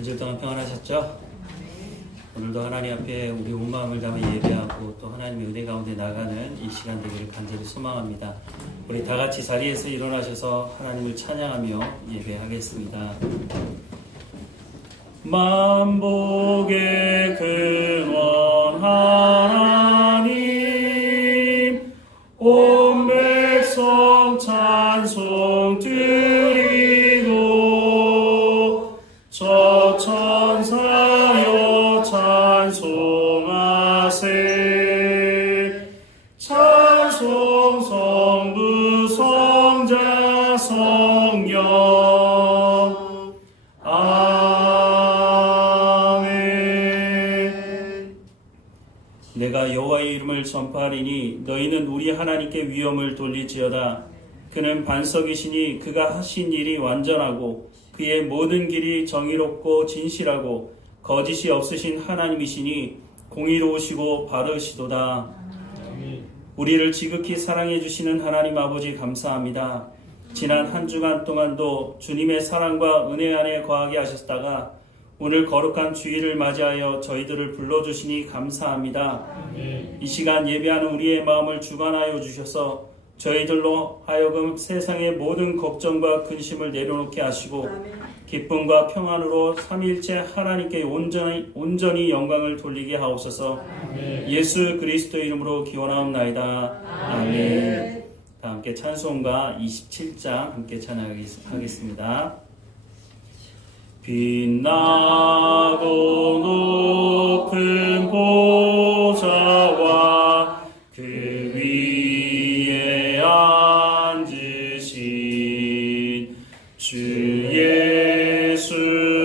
한 주 동안 평안하셨죠? 오늘도 하나님 앞에 우리 온 마음을 담아 예배하고 또 하나님의 은혜 가운데 나가는 이 시간 되기를 간절히 소망합니다. 우리 다 같이 자리에서 일어나셔서 하나님을 찬양하며 예배하겠습니다. 만복의 근원 하나님, 온 백성 찬송 드리고 저 천사여 찬송하세. 찬송 성부 성자 성령. 아멘. 내가 여호와의 이름을 전파하리니 너희는 우리 하나님께 위엄을 돌릴지어다. 그는 반석이시니 그가 하신 일이 완전하고 그의 모든 길이 정의롭고 진실하고 거짓이 없으신 하나님이시니 공의로우시고 바르시도다. 우리를 지극히 사랑해 주시는 하나님 아버지 감사합니다. 지난 한 주간 동안도 주님의 사랑과 은혜 안에 거하게 하셨다가 오늘 거룩한 주일을 맞이하여 저희들을 불러주시니 감사합니다. 이 시간 예배하는 우리의 마음을 주관하여 주셔서 저희들로 하여금 세상의 모든 걱정과 근심을 내려놓게 하시고 기쁨과 평안으로 삼위일체 하나님께 온전히 영광을 돌리게 하옵소서. 예수 그리스도의 이름으로 기원하옵나이다. 아멘. 다 함께 찬송가 27장 함께 찬양하겠습니다. 빛나고 높은 보좌와 그 위에 앉으신 주 예수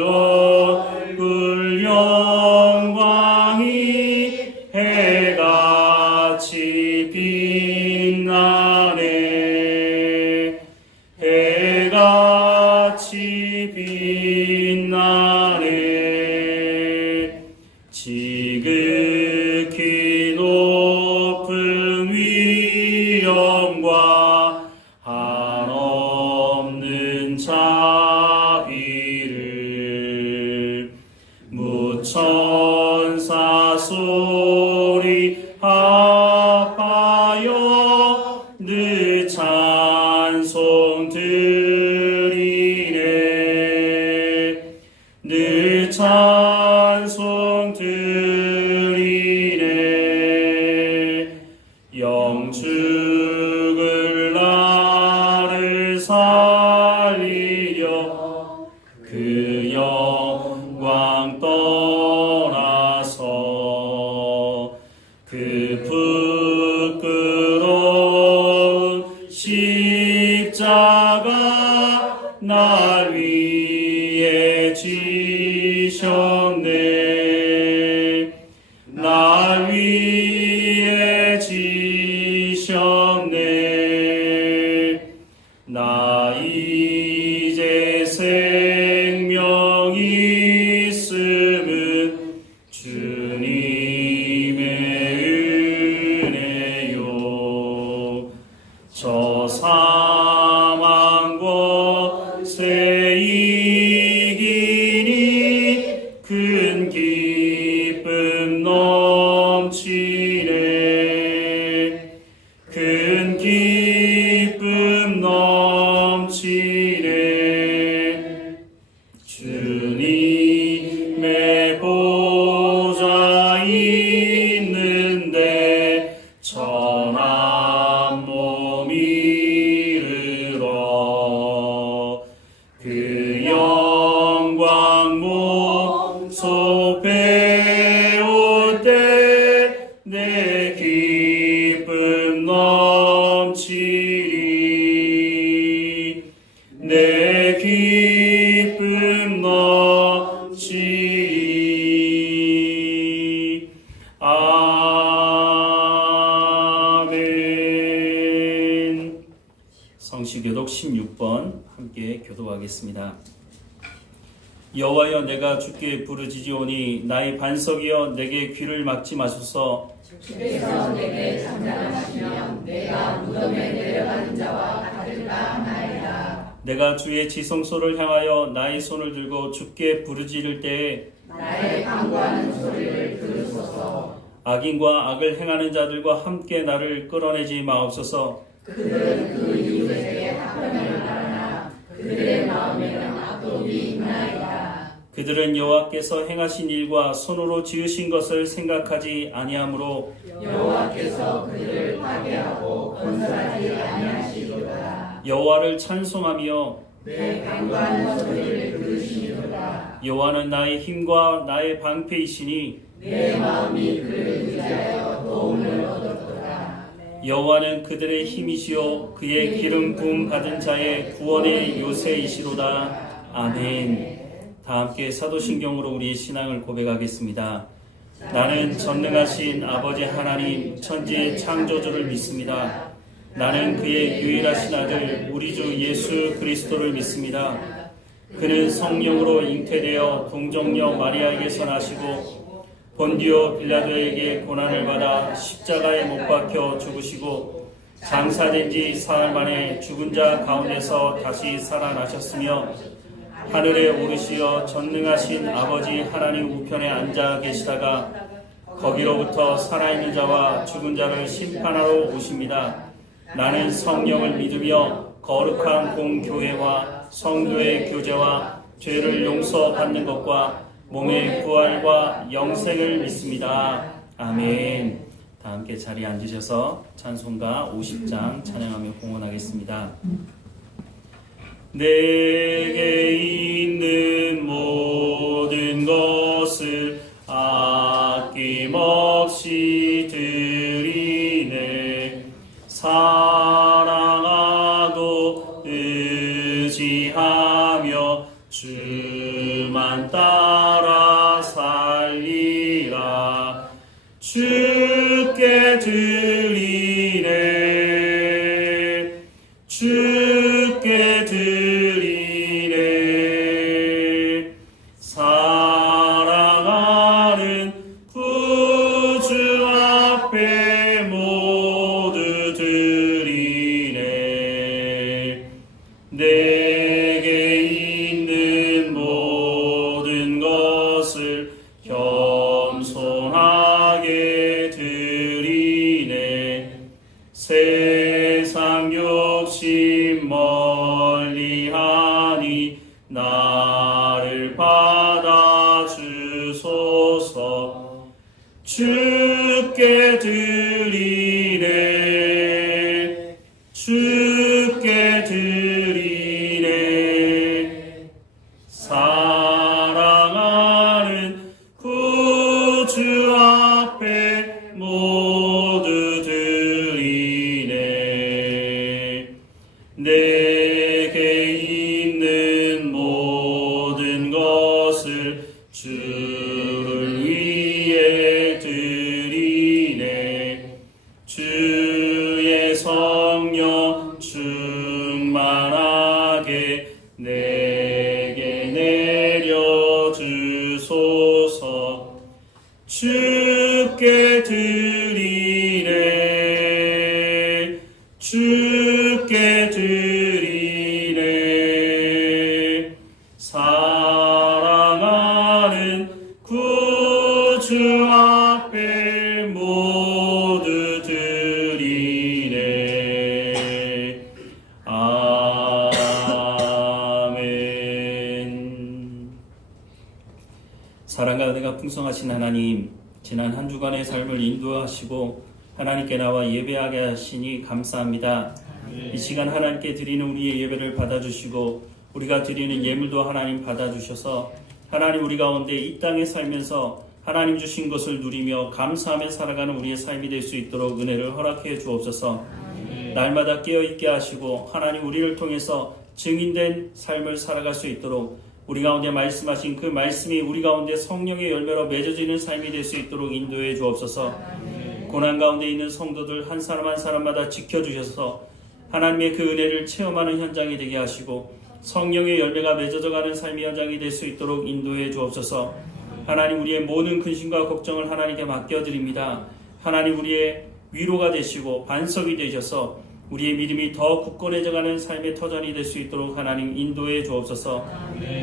얼굴 영광이 해같이 빛나네. 해같이 빛나네. 지극히 높은 위엄과 한없는 자비를 무천사 소리 합하여 늘 찬송 드리네. 늘 찬송 드리네. 영축을 나를 살리려 그 영광 떠나서 그 부끄러운 십자가 날 위해 지셨네. 날 위해 지셨네. 나 이제 생명이 있음은 주님의 은혜요. 저 사망 권세 이기니 큰 기쁨 넘치네. 큰 기쁨 넘치네. 주님의 보좌 있는데 천한 몸 이르러 그 영광 몸소 배울 때 내 기쁨 넘치리. 내 기쁨 넘치리. 아멘. 성시교독 16번 함께 교독하겠습니다. 여호와여, 내가 주께 부르짖으오니 나의 반석이여 내게 귀를 막지 마소서. 주께서 내게 장담하시면 내가 무덤에 내려가는 자와 같을까 하나이다. 내가 주의 지성소를 향하여 나의 손을 들고 주께 부르짖을 때에 나의 간구하는 소리를 들으소서. 악인과 악을 행하는 자들과 함께 나를 끌어내지 마옵소서. 그들은 그 이웃에게 합병을 말하나 그들의 마음에는 악독이 있나이다. 그들은 여호와께서 행하신 일과 손으로 지으신 것을 생각하지 아니하므로 여호와께서 그들을 파괴하고 건설하지 아니하시리로다. 여호와를 찬송하며 내 간구하는 소리를 들으시리로다. 여호와는 나의 힘과 나의 방패이시니 내 마음이 그를 의지하여 도움을 얻었도다. 여호와는 그들의 힘이시요 그의 기름 부음 받은 자의 구원의 요새이시로다. 아멘. 다 함께 사도신경으로 우리의 신앙을 고백하겠습니다. 나는 전능하신 아버지 하나님 천지의 창조주를 믿습니다. 나는 그의 유일하신 아들 우리 주 예수 그리스도를 믿습니다. 그는 성령으로 잉태되어 동정녀 마리아에게서 나시고 본디오 빌라도에게 고난을 받아 십자가에 못 박혀 죽으시고 장사된 지 사흘 만에 죽은 자 가운데서 다시 살아나셨으며 하늘에 오르시어 전능하신 아버지 하나님 우편에 앉아 계시다가 거기로부터 살아있는 자와 죽은 자를 심판하러 오십니다. 나는 성령을 믿으며 거룩한 공교회와 성도의 교제와 죄를 용서받는 것과 몸의 부활과 영생을 믿습니다. 아멘. 다 함께 자리에 앉으셔서 찬송가 50장 찬양하며 공헌하겠습니다. 내게 있는 모든 것을 아낌없이 드리네. 사랑하고 의지하며 주만 따라 살리라. 주께 드리네. 주께 드리네. 사랑하는 구주 앞에 모두 드리네. 내게 있는 모든 것을 겸손하게 드리네. 세상 욕심 멀리하니 나를 받아주소서. 주께 드리네. 주께 드리네. 사랑하는 구주 앞에 모두 드리네. 내게 있는 모든 것을 주를 위해 드리네. 주의 성령 충만하게 내게 내려주소서. 주께 드리네. 주께 드리네. 사랑하는 구주 앞에 모두 드리네. 아멘. 사랑과 은혜가 풍성하신 하나님, 지난 한 주간의 삶을 인도하시고 하나님께 나와 예배하게 하시니 감사합니다. 이 시간 하나님께 드리는 우리의 예배를 받아주시고 우리가 드리는 예물도 하나님 받아주셔서 하나님 우리 가운데 이 땅에 살면서 하나님 주신 것을 누리며 감사하며 살아가는 우리의 삶이 될 수 있도록 은혜를 허락해 주옵소서. 날마다 깨어있게 하시고 하나님 우리를 통해서 증인된 삶을 살아갈 수 있도록 우리 가운데 말씀하신 그 말씀이 우리 가운데 성령의 열매로 맺어지는 삶이 될 수 있도록 인도해 주옵소서. 고난 가운데 있는 성도들 한 사람 한 사람마다 지켜주셔서 하나님의 그 은혜를 체험하는 현장이 되게 하시고 성령의 열매가 맺어져가는 삶의 현장이 될 수 있도록 인도해 주옵소서. 하나님 우리의 모든 근심과 걱정을 하나님께 맡겨드립니다. 하나님 우리의 위로가 되시고 반석이 되셔서 우리의 믿음이 더 굳건해져가는 삶의 터전이 될 수 있도록 하나님 인도해 주옵소서.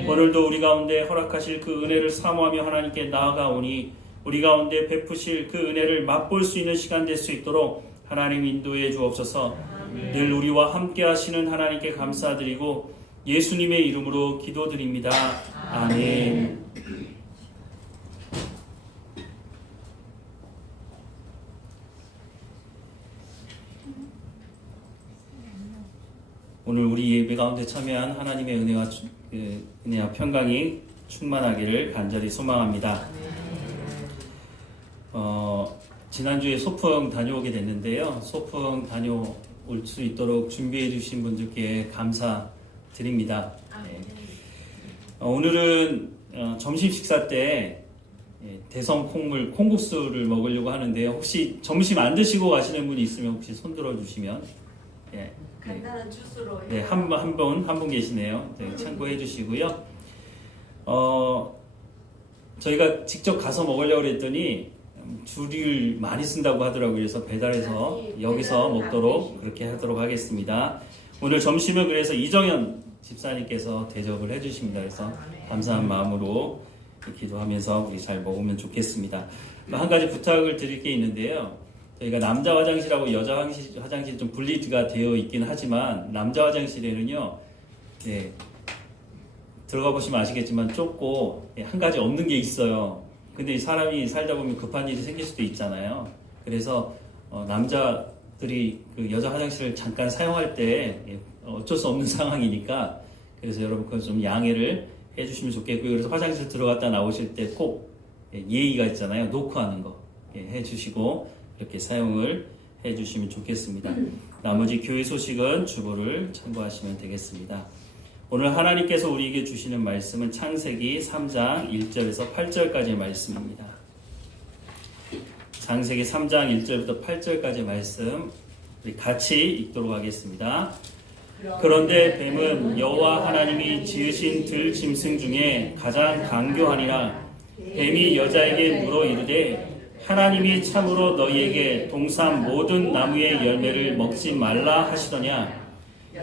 오늘도 우리 가운데 허락하실 그 은혜를 사모하며 하나님께 나아가오니 우리 가운데 베푸실 그 은혜를 맛볼 수 있는 시간 될 수 있도록 하나님 인도해 주옵소서. 늘 우리와 함께 하시는 하나님께 감사드리고 예수님의 이름으로 기도드립니다. 아멘. 오늘 우리 예배 가운데 참여한 하나님의 은혜와 평강이 충만하기를 간절히 소망합니다. 지난주에 소풍 다녀오게 됐는데요. 소풍 다녀올 수 있도록 준비해 주신 분들께 감사드립니다. 오늘은 점심 식사 때 대성 콩물 콩국수를 먹으려고 하는데요. 혹시 점심 안 드시고 가시는 분이 있으면 혹시 손 들어 주시면 간단한 주스로 한 분 계시네요. 참고해 주시고요. 저희가 직접 가서 먹으려고 했더니 줄을 많이 쓴다고 하더라고요. 그래서 배달해서 여기서 먹도록 그렇게 하도록 하겠습니다. 오늘 점심은 그래서 이정현 집사님께서 대접을 해주십니다. 그래서 감사한 마음으로 기도하면서 우리 잘 먹으면 좋겠습니다. 한 가지 부탁을 드릴 게 있는데요. 저희가 남자 화장실하고 여자 화장실 좀 분리가 되어 있긴 하지만 남자 화장실에는요, 들어가 보시면 아시겠지만 좁고 한 가지 없는 게 있어요. 근데 사람이 살다 보면 급한 일이 생길 수도 있잖아요. 그래서 남자들이 그 여자 화장실을 잠깐 사용할 때 어쩔 수 없는 상황이니까 그래서 여러분 그건 좀 양해를 해주시면 좋겠고요. 그래서 화장실 들어갔다 나오실 때 꼭 예의가 있잖아요. 노크하는 거 해주시고 이렇게 사용을 해주시면 좋겠습니다. 나머지 교회 소식은 주보를 참고하시면 되겠습니다. 오늘 하나님께서 우리에게 주시는 말씀은 창세기 3장 1절에서 8절까지의 말씀입니다. 창세기 3장 1절부터 8절까지의 말씀 우리 같이 읽도록 하겠습니다. 그런데 뱀은 여호와 하나님이 지으신 들 짐승 중에 가장 강교하니라. 뱀이 여자에게 물어 이르되 하나님이 참으로 너희에게 동산 모든 나무의 열매를 먹지 말라 하시더냐.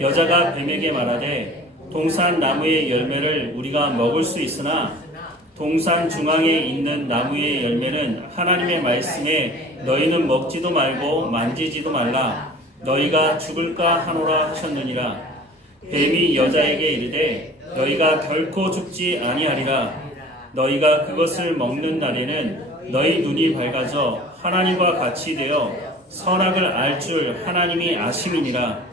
여자가 뱀에게 말하되 동산 나무의 열매를 우리가 먹을 수 있으나 동산 중앙에 있는 나무의 열매는 하나님의 말씀에 너희는 먹지도 말고 만지지도 말라. 너희가 죽을까 하노라 하셨느니라. 뱀이 여자에게 이르되 너희가 결코 죽지 아니하리라. 너희가 그것을 먹는 날에는 너희 눈이 밝아져 하나님과 같이 되어 선악을 알 줄 하나님이 아심이니라.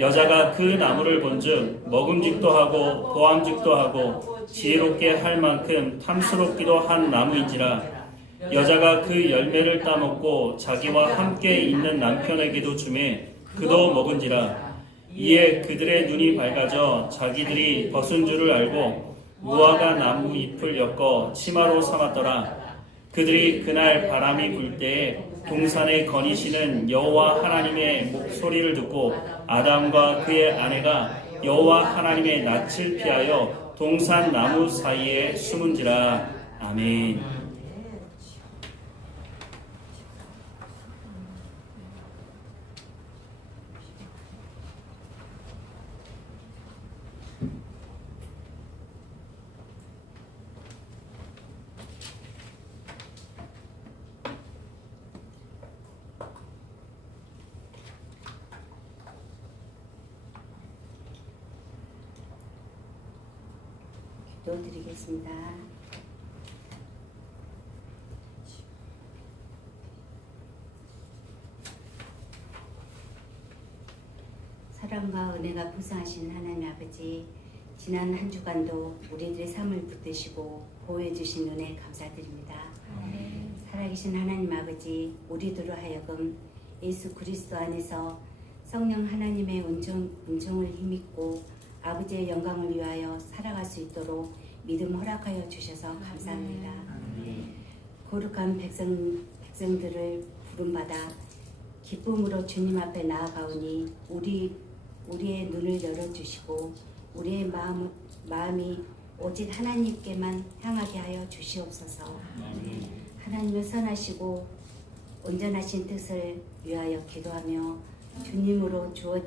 여자가 그 나무를 본즉 먹음직도 하고 보암직도 하고 지혜롭게 할 만큼 탐스럽기도 한 나무인지라. 여자가 그 열매를 따먹고 자기와 함께 있는 남편에게도 주매 그도 먹은지라. 이에 그들의 눈이 밝아져 자기들이 벗은 줄을 알고 무화과 나무 잎을 엮어 치마로 삼았더라. 그들이 그날 바람이 불 때에 동산에 거니시는 여호와 하나님의 목소리를 듣고 아담과 그의 아내가 여호와 하나님의 낯을 피하여 동산 나무 사이에 숨은지라. 아멘. 기도드리겠습니다. 사랑과 은혜가 부상하신 하나님 아버지, 지난 한 주간도 우리들의 삶을 붙드시고 보호해 주신 은혜 감사드립니다. 살아계신 하나님 아버지, 우리들로 하여금 예수 그리스도 안에서 성령 하나님의 은총을 힘입고 아버지의 영광을 위하여 살아갈 수 있도록 믿음 허락하여 주셔서 감사합니다. 거룩한 백성들을 부름받아 기쁨으로 주님 앞에 나아가오니 우리의 눈을 열어주시고 우리의 마음이 오직 하나님께만 향하게 하여 주시옵소서. 하나님의 선하시고 온전하신 뜻을 위하여 기도하며 주님으로부터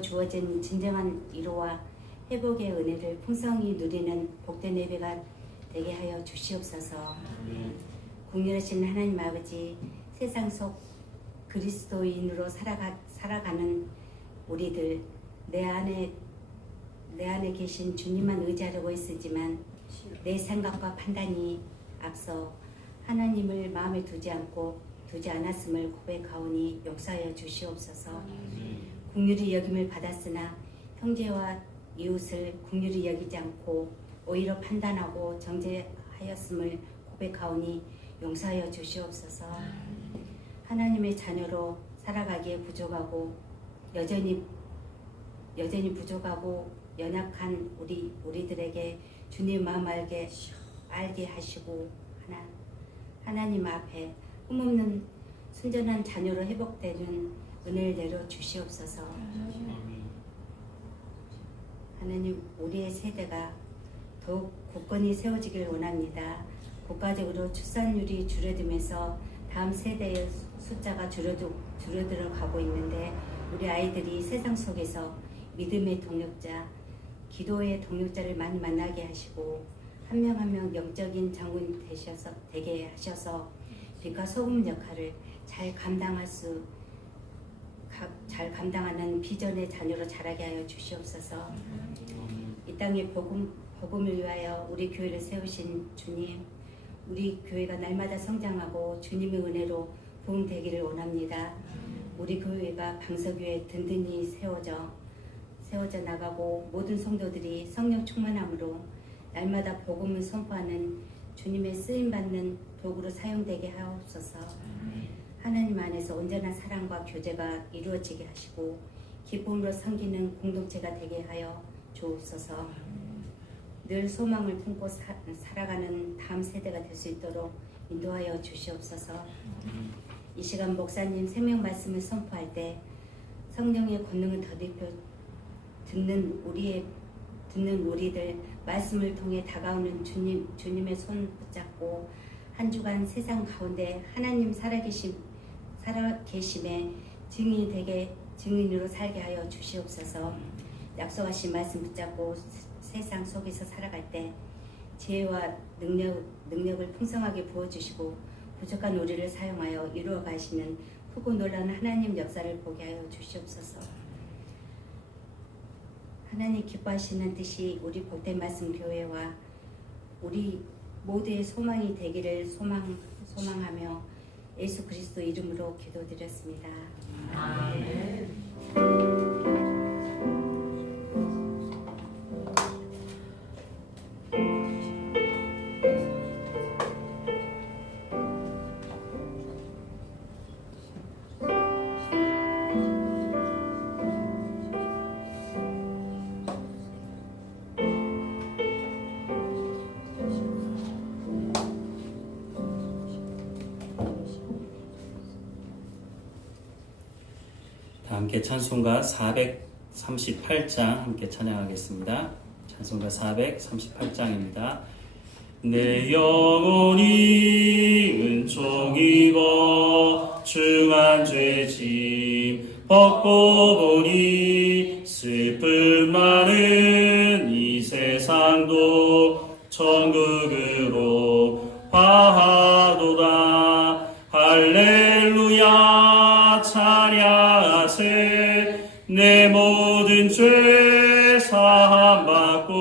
주어진 진정한 위로와 회복의 은혜를 풍성히 누리는 복된 예배가 되게 하여 주시옵소서. 국률하신 하나님 아버지, 세상 속 그리스도인으로 살아가는 우리들, 내 안에 계신 주님만 의지하려고 애쓰지만 내 생각과 판단이 앞서 하나님을 마음에 두지 않았음을 고백하오니 용서하여 주시옵소서. 긍휼히 여김을 받았으나 형제와 이웃을 긍휼히 여기지 않고 오히려 판단하고 정죄하였음을 고백하오니 용서하여 주시옵소서. 하나님의 자녀로 살아가기에 부족하고 여전히 부족하고 연약한 우리들에게 주님 마음 알게 하시고 하나님 앞에 흠없는 순전한 자녀로 회복되는 은혜를 내려 주시옵소서. 하나님, 우리의 세대가 더욱 굳건히 세워지길 원합니다. 국가적으로 출산율이 줄어들면서 다음 세대의 숫자가 줄어들어 가고 있는데 우리 아이들이 세상 속에서 믿음의 동역자, 기도의 동역자를 많이 만나게 하시고 한 명 한 명 영적인 장군 되게 하셔서 빛과 소금 역할을 잘 감당하는 비전의 자녀로 자라게 하여 주시옵소서. 이 땅에 복음을 위하여 우리 교회를 세우신 주님, 우리 교회가 날마다 성장하고 주님의 은혜로 부흥되기를 원합니다. 우리 교회가 방석위에 든든히 세워져 나가고 모든 성도들이 성령 충만함으로 날마다 복음을 선포하는 주님의 쓰임받는 도구로 사용되게 하옵소서. 하나님 안에서 온전한 사랑과 교제가 이루어지게 하시고 기쁨으로 섬기는 공동체가 되게 하여 주옵소서. 늘 소망을 품고 살아가는 다음 세대가 될 수 있도록 인도하여 주시옵소서. 이 시간 목사님 생명 말씀을 선포할 때 성령의 권능을 더딥혀 듣는 우리들 말씀을 통해 다가오는 주님의 손 붙잡고 한 주간 세상 가운데 하나님 살아계심의 증인으로 살게 하여 주시옵소서. 약속하신 말씀 붙잡고 세상 속에서 살아갈 때 지혜와 능력을 풍성하게 부어주시고 부족한 우리를 사용하여 이루어 가시는 크고 놀라운 하나님 역사를 보게 하여 주시옵소서. 하나님 기뻐하시는 뜻이 우리 복된 말씀 교회와 우리 모두의 소망이 되기를 소망하며 예수 그리스도 이름으로 기도드렸습니다. 아멘. 함께 찬송가 438장 함께 찬양하겠습니다. 찬송가 438장입니다. 내 영혼이 은총 입어 중한 죄짐 벗고 보니 슬픔 많은 이 세상도 천국으로 화하도다. 할렐루야 찬양하세. 내 모든 죄 사함받고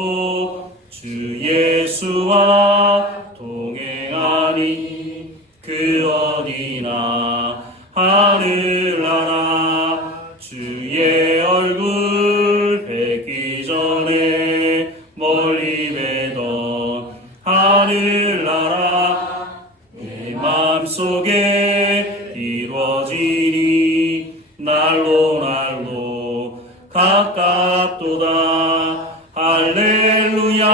주 예수와 동행하니 그 어디나 하늘나라. 주의 얼굴 뵙기 전에 멀리 뵈던 하늘나라. 내 마음속에 이루어지니 날로 가깝도다. 할렐루야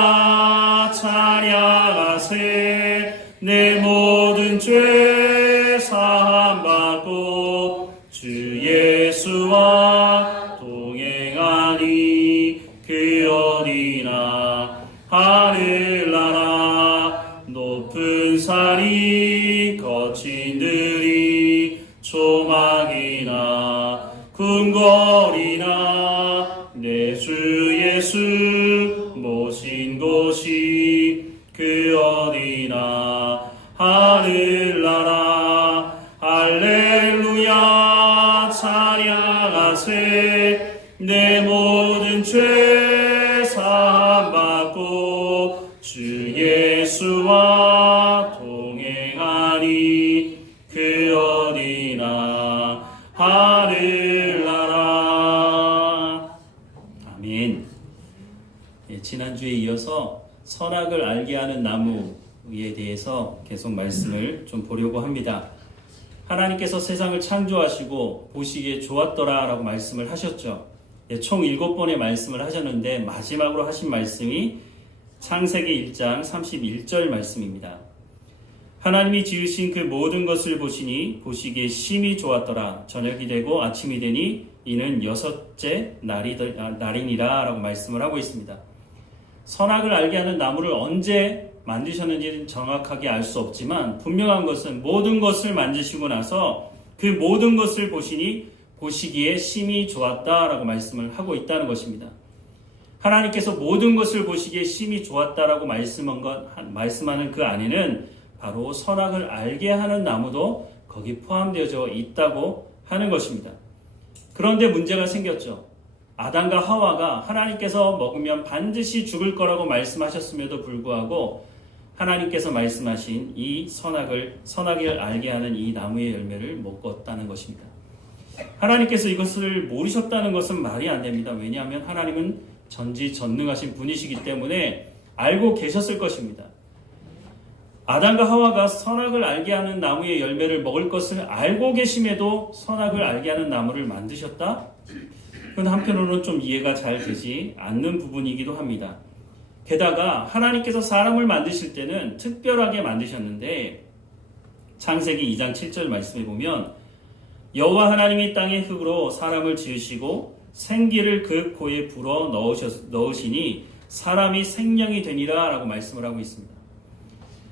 찬양하세. 내 모든 죄 사함받고 주 예수와 동행하니 그 어디나 하늘나라. 높은 산이 거친 들이 조망 어디나 내 주 예수 모신 곳이 그 어디나 하늘나라 할렐루야 찬양하세 내 모든 죄 사함받고 주 예수와 동행하니 그 어디나 하늘나라. 아멘. 지난주에 이어서 선악을 알게 하는 나무에 대해서 계속 말씀을 좀 보려고 합니다. 하나님께서 세상을 창조하시고 보시기에 좋았더라 라고 말씀을 하셨죠. 총 7번의 말씀을 하셨는데 마지막으로 하신 말씀이 창세기 1장 31절 말씀입니다. 하나님이 지으신 그 모든 것을 보시니 보시기에 심히 좋았더라. 저녁이 되고 아침이 되니 이는 6째 날이니라 라고 말씀을 하고 있습니다. 선악을 알게 하는 나무를 언제 만드셨는지는 정확하게 알 수 없지만 분명한 것은 모든 것을 만드시고 나서 그 모든 것을 보시니 보시기에 심히 좋았다라고 말씀을 하고 있다는 것입니다. 하나님께서 모든 것을 보시기에 심히 좋았다라고 말씀하는 그 안에는 바로 선악을 알게 하는 나무도 거기 포함되어져 있다고 하는 것입니다. 그런데 문제가 생겼죠. 아담과 하와가 하나님께서 먹으면 반드시 죽을 거라고 말씀하셨음에도 불구하고 하나님께서 말씀하신 이 선악을 알게 하는 이 나무의 열매를 먹었다는 것입니다. 하나님께서 이것을 모르셨다는 것은 말이 안 됩니다. 왜냐하면 하나님은 전지전능하신 분이시기 때문에 알고 계셨을 것입니다. 아담과 하와가 선악을 알게 하는 나무의 열매를 먹을 것을 알고 계심에도 선악을 알게 하는 나무를 만드셨다? 그건 한편으로는 좀 이해가 잘 되지 않는 부분이기도 합니다. 게다가 하나님께서 사람을 만드실 때는 특별하게 만드셨는데 창세기 2장 7절 말씀에 보면 여호와 하나님이 땅의 흙으로 사람을 지으시고 생기를 그 코에 불어 넣으시니 사람이 생명이 되니라 라고 말씀을 하고 있습니다.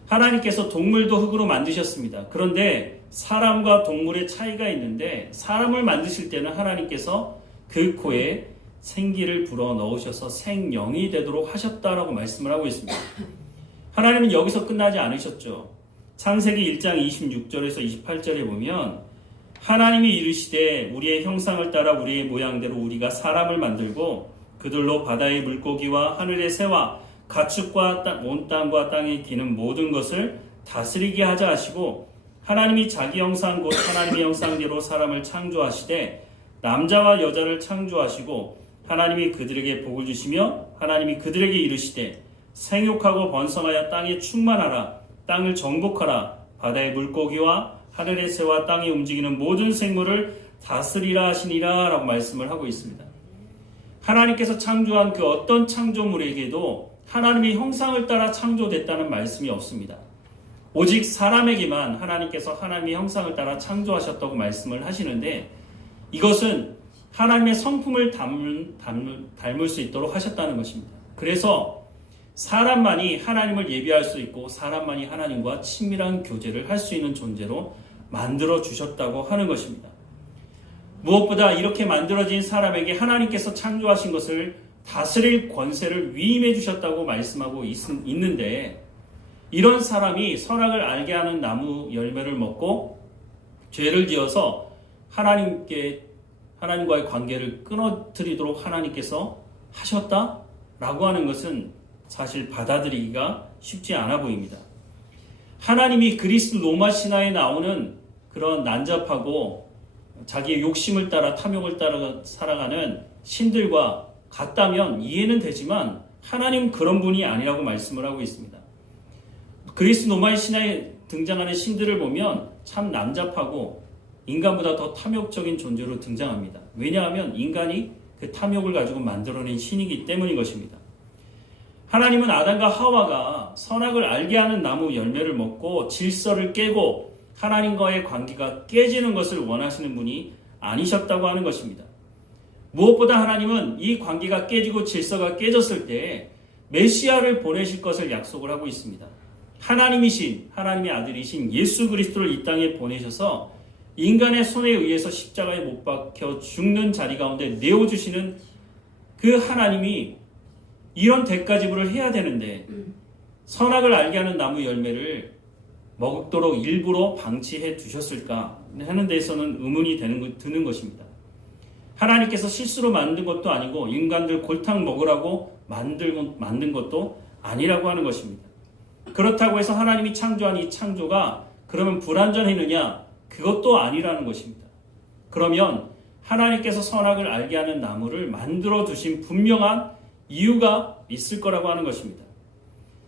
하나님께서 동물도 흙으로 만드셨습니다. 그런데 사람과 동물의 차이가 있는데 사람을 만드실 때는 하나님께서 그 코에 생기를 불어 넣으셔서 생명이 되도록 하셨다라고 말씀을 하고 있습니다. 하나님은 여기서 끝나지 않으셨죠. 창세기 1장 26절에서 28절에 보면 하나님이 이르시되 우리의 형상을 따라 우리의 모양대로 우리가 사람을 만들고 그들로 바다의 물고기와 하늘의 새와 가축과 온 땅과 땅에 기는 모든 것을 다스리게 하자 하시고 하나님이 자기 형상 곧 하나님의 형상대로 사람을 창조하시되 남자와 여자를 창조하시고 하나님이 그들에게 복을 주시며 하나님이 그들에게 이르시되 생육하고 번성하여 땅에 충만하라 땅을 정복하라 바다의 물고기와 하늘의 새와 땅에 움직이는 모든 생물을 다스리라 하시니라 라고 말씀을 하고 있습니다. 하나님께서 창조한 그 어떤 창조물에게도 하나님의 형상을 따라 창조됐다는 말씀이 없습니다. 오직 사람에게만 하나님께서 하나님의 형상을 따라 창조하셨다고 말씀을 하시는데 이것은 하나님의 성품을 닮을 수 있도록 하셨다는 것입니다. 그래서 사람만이 하나님을 예비할 수 있고 사람만이 하나님과 친밀한 교제를 할 수 있는 존재로 만들어 주셨다고 하는 것입니다. 무엇보다 이렇게 만들어진 사람에게 하나님께서 창조하신 것을 다스릴 권세를 위임해 주셨다고 말씀하고 있는데 이런 사람이 선악을 알게 하는 나무 열매를 먹고 죄를 지어서 하나님과의 관계를 끊어뜨리도록 하나님께서 하셨다라고 하는 것은 사실 받아들이기가 쉽지 않아 보입니다. 하나님이 그리스 로마 신화에 나오는 그런 난잡하고 자기의 욕심을 따라 탐욕을 따라 살아가는 신들과 같다면 이해는 되지만 하나님은 그런 분이 아니라고 말씀을 하고 있습니다. 그리스 로마 신화에 등장하는 신들을 보면 참 난잡하고 인간보다 더 탐욕적인 존재로 등장합니다. 왜냐하면 인간이 그 탐욕을 가지고 만들어낸 신이기 때문인 것입니다. 하나님은 아담과 하와가 선악을 알게 하는 나무 열매를 먹고 질서를 깨고 하나님과의 관계가 깨지는 것을 원하시는 분이 아니셨다고 하는 것입니다. 무엇보다 하나님은 이 관계가 깨지고 질서가 깨졌을 때 메시아를 보내실 것을 약속을 하고 있습니다. 하나님의 아들이신 예수 그리스도를 이 땅에 보내셔서 인간의 손에 의해서 십자가에 못 박혀 죽는 자리 가운데 내어주시는 그 하나님이 이런 대가 지불을 해야 되는데 선악을 알게 하는 나무 열매를 먹도록 일부러 방치해 두셨을까 하는 데에서는 의문이 드는 것입니다. 하나님께서 실수로 만든 것도 아니고 인간들 골탕 먹으라고 만든 것도 아니라고 하는 것입니다. 그렇다고 해서 하나님이 창조한 이 창조가 그러면 불완전했느냐? 그것도 아니라는 것입니다. 그러면 하나님께서 선악을 알게 하는 나무를 만들어 두신 분명한 이유가 있을 거라고 하는 것입니다.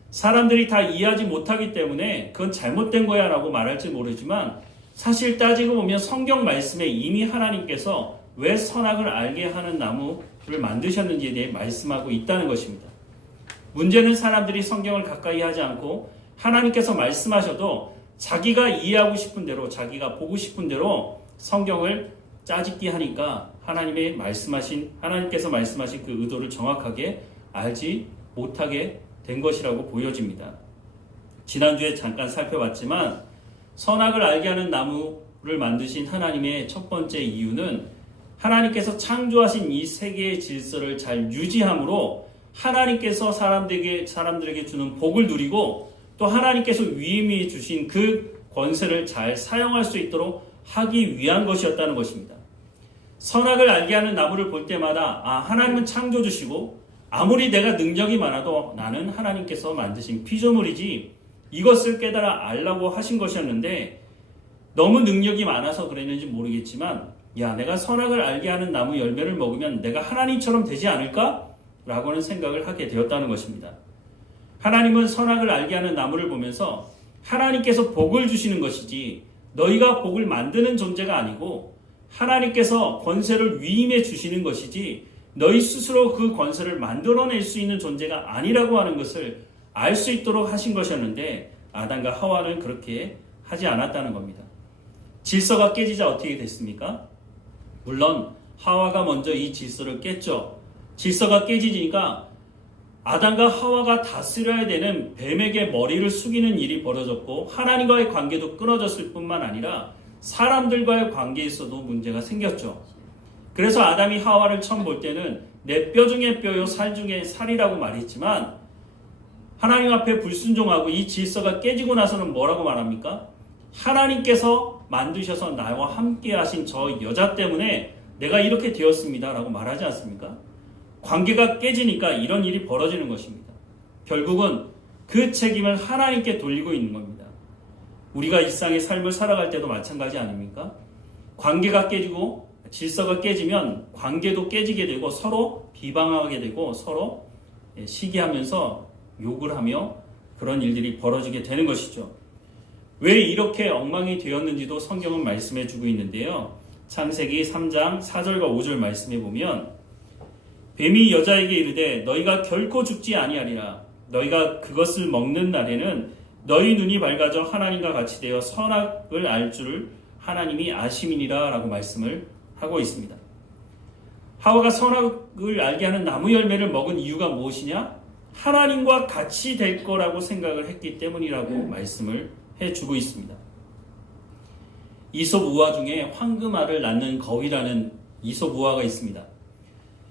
사람들이 다 이해하지 못하기 때문에 그건 잘못된 거야 라고 말할지 모르지만 사실 따지고 보면 성경 말씀에 이미 하나님께서 왜 선악을 알게 하는 나무를 만드셨는지에 대해 말씀하고 있다는 것입니다. 문제는 사람들이 성경을 가까이 하지 않고 하나님께서 말씀하셔도 자기가 이해하고 싶은 대로 자기가 보고 싶은 대로 성경을 짜집기 하니까 하나님께서 말씀하신 그 의도를 정확하게 알지 못하게 된 것이라고 보여집니다. 지난주에 잠깐 살펴봤지만 선악을 알게 하는 나무를 만드신 하나님의 첫 번째 이유는 하나님께서 창조하신 이 세계의 질서를 잘 유지함으로 하나님께서 사람들에게 주는 복을 누리고 또 하나님께서 위임해 주신 그 권세를 잘 사용할 수 있도록 하기 위한 것이었다는 것입니다. 선악을 알게 하는 나무를 볼 때마다 하나님은 창조주시고 아무리 내가 능력이 많아도 나는 하나님께서 만드신 피조물이지 이것을 깨달아 알라고 하신 것이었는데 너무 능력이 많아서 그랬는지 모르겠지만 내가 선악을 알게 하는 나무 열매를 먹으면 내가 하나님처럼 되지 않을까? 라고는 생각을 하게 되었다는 것입니다. 하나님은 선악을 알게 하는 나무를 보면서 하나님께서 복을 주시는 것이지 너희가 복을 만드는 존재가 아니고 하나님께서 권세를 위임해 주시는 것이지 너희 스스로 그 권세를 만들어낼 수 있는 존재가 아니라고 하는 것을 알 수 있도록 하신 것이었는데 아담과 하와는 그렇게 하지 않았다는 겁니다. 질서가 깨지자 어떻게 됐습니까? 물론 하와가 먼저 이 질서를 깼죠. 질서가 깨지니까 아담과 하와가 다스려야 되는 뱀에게 머리를 숙이는 일이 벌어졌고 하나님과의 관계도 끊어졌을 뿐만 아니라 사람들과의 관계에서도 문제가 생겼죠. 그래서 아담이 하와를 처음 볼 때는 내 뼈 중에 뼈요 살 중에 살이라고 말했지만 하나님 앞에 불순종하고 이 질서가 깨지고 나서는 뭐라고 말합니까? 하나님께서 만드셔서 나와 함께 하신 저 여자 때문에 내가 이렇게 되었습니다 라고 말하지 않습니까? 관계가 깨지니까 이런 일이 벌어지는 것입니다. 결국은 그 책임을 하나님께 돌리고 있는 겁니다. 우리가 일상의 삶을 살아갈 때도 마찬가지 아닙니까? 관계가 깨지고 질서가 깨지면 관계도 깨지게 되고 서로 비방하게 되고 서로 시기하면서 욕을 하며 그런 일들이 벌어지게 되는 것이죠. 왜 이렇게 엉망이 되었는지도 성경은 말씀해 주고 있는데요. 창세기 3장 4절과 5절 말씀해 보면 뱀이 여자에게 이르되 너희가 결코 죽지 아니하리라. 너희가 그것을 먹는 날에는 너희 눈이 밝아져 하나님과 같이 되어 선악을 알 줄을 하나님이 아심이니라 라고 말씀을 하고 있습니다. 하와가 선악을 알게 하는 나무 열매를 먹은 이유가 무엇이냐? 하나님과 같이 될 거라고 생각을 했기 때문이라고 말씀을 해주고 있습니다. 이솝 우화 중에 황금알을 낳는 거위라는 이솝 우화가 있습니다.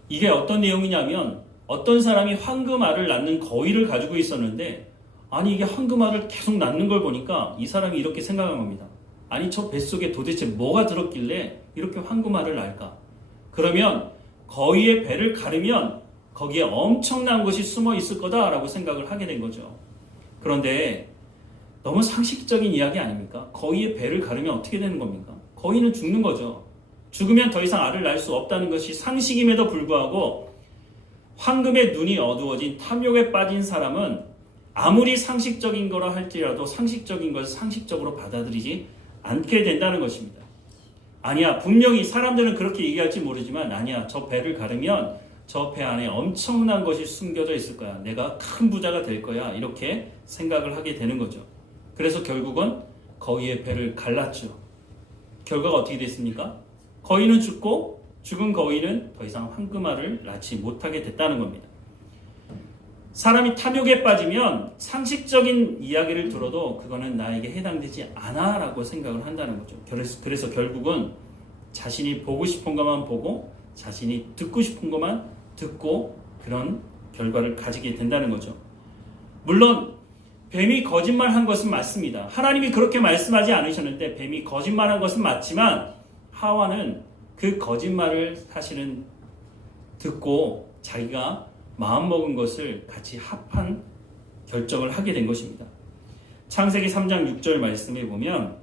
이게 어떤 내용이냐면 어떤 사람이 황금알을 낳는 거위를 가지고 있었는데 아니 이게 황금알을 계속 낳는 걸 보니까 이 사람이 이렇게 생각한 겁니다. 아니 저 뱃속에 도대체 뭐가 들었길래 이렇게 황금알을 낳을까? 그러면 거위의 배를 가르면 거기에 엄청난 것이 숨어 있을 거다라고 생각을 하게 된 거죠. 그런데 너무 상식적인 이야기 아닙니까? 거위의 배를 가르면 어떻게 되는 겁니까? 거위는 죽는 거죠. 죽으면 더 이상 알을 낳을 수 없다는 것이 상식임에도 불구하고 황금의 눈이 어두워진 탐욕에 빠진 사람은 아무리 상식적인 거라 할지라도 상식적인 것을 상식적으로 받아들이지 않게 된다는 것입니다. 아니야, 분명히 사람들은 그렇게 얘기할지 모르지만 아니야, 저 배를 가르면 저 배 안에 엄청난 것이 숨겨져 있을 거야. 내가 큰 부자가 될 거야. 이렇게 생각을 하게 되는 거죠. 그래서 결국은 거위의 배를 갈랐죠. 결과가 어떻게 됐습니까? 거위는 죽고 죽은 거위는 더 이상 황금알을 낳지 못하게 됐다는 겁니다. 사람이 탐욕에 빠지면 상식적인 이야기를 들어도 그거는 나에게 해당되지 않아 라고 생각을 한다는 거죠. 그래서 결국은 자신이 보고 싶은 것만 보고 자신이 듣고 싶은 것만 듣고 그런 결과를 가지게 된다는 거죠. 물론 뱀이 거짓말한 것은 맞습니다. 하나님이 그렇게 말씀하지 않으셨는데 뱀이 거짓말한 것은 맞지만 하와는 그 거짓말을 사실은 듣고 자기가 마음먹은 것을 같이 합한 결정을 하게 된 것입니다. 창세기 3장 6절 말씀에 보면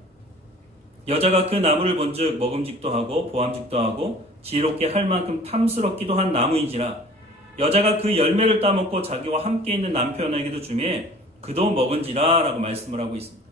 여자가 그 나무를 본즉 먹음직도 하고 보암직도 하고 지혜롭게 할 만큼 탐스럽기도 한 나무인지라 여자가 그 열매를 따먹고 자기와 함께 있는 남편에게도 주매 그도 먹은지라 라고 말씀을 하고 있습니다.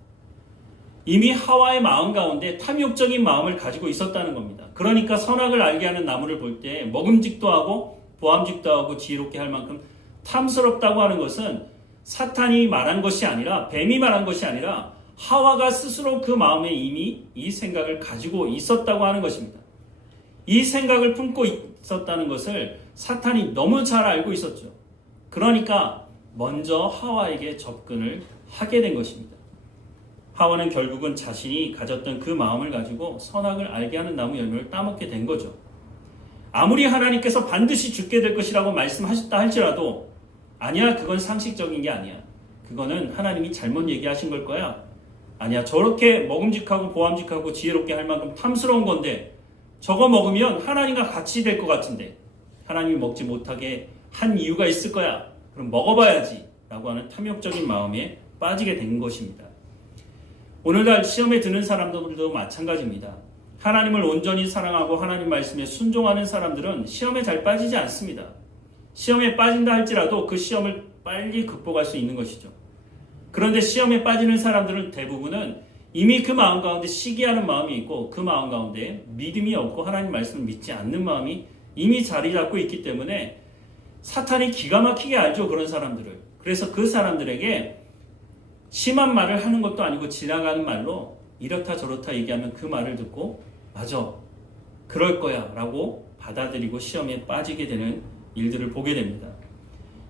이미 하와의 마음 가운데 탐욕적인 마음을 가지고 있었다는 겁니다. 그러니까 선악을 알게 하는 나무를 볼 때 먹음직도 하고 보암직도 하고 지혜롭게 할 만큼 탐스럽다고 하는 것은 사탄이 말한 것이 아니라 뱀이 말한 것이 아니라 하와가 스스로 그 마음에 이미 이 생각을 가지고 있었다고 하는 것입니다. 이 생각을 품고 있었다는 것을 사탄이 너무 잘 알고 있었죠. 그러니까 먼저 하와에게 접근을 하게 된 것입니다. 하와는 결국은 자신이 가졌던 그 마음을 가지고 선악을 알게 하는 나무 열매를 따먹게 된 거죠. 아무리 하나님께서 반드시 죽게 될 것이라고 말씀하셨다 할지라도 아니야, 그건 상식적인 게 아니야. 그거는 하나님이 잘못 얘기하신 걸 거야. 아니야, 저렇게 먹음직하고 보암직하고 지혜롭게 할 만큼 탐스러운 건데 저거 먹으면 하나님과 같이 될 것 같은데 하나님이 먹지 못하게 한 이유가 있을 거야. 그럼 먹어봐야지 라고 하는 탐욕적인 마음에 빠지게 된 것입니다. 오늘날 시험에 드는 사람들도 마찬가지입니다. 하나님을 온전히 사랑하고 하나님 말씀에 순종하는 사람들은 시험에 잘 빠지지 않습니다. 시험에 빠진다 할지라도 그 시험을 빨리 극복할 수 있는 것이죠. 그런데 시험에 빠지는 사람들은 대부분은 이미 그 마음 가운데 시기하는 마음이 있고 그 마음 가운데 믿음이 없고 하나님 말씀을 믿지 않는 마음이 이미 자리 잡고 있기 때문에 사탄이 기가 막히게 알죠, 그런 사람들을. 그래서 그 사람들에게 심한 말을 하는 것도 아니고 지나가는 말로 이렇다 저렇다 얘기하면 그 말을 듣고 맞아, 그럴 거야 라고 받아들이고 시험에 빠지게 되는 일들을 보게 됩니다.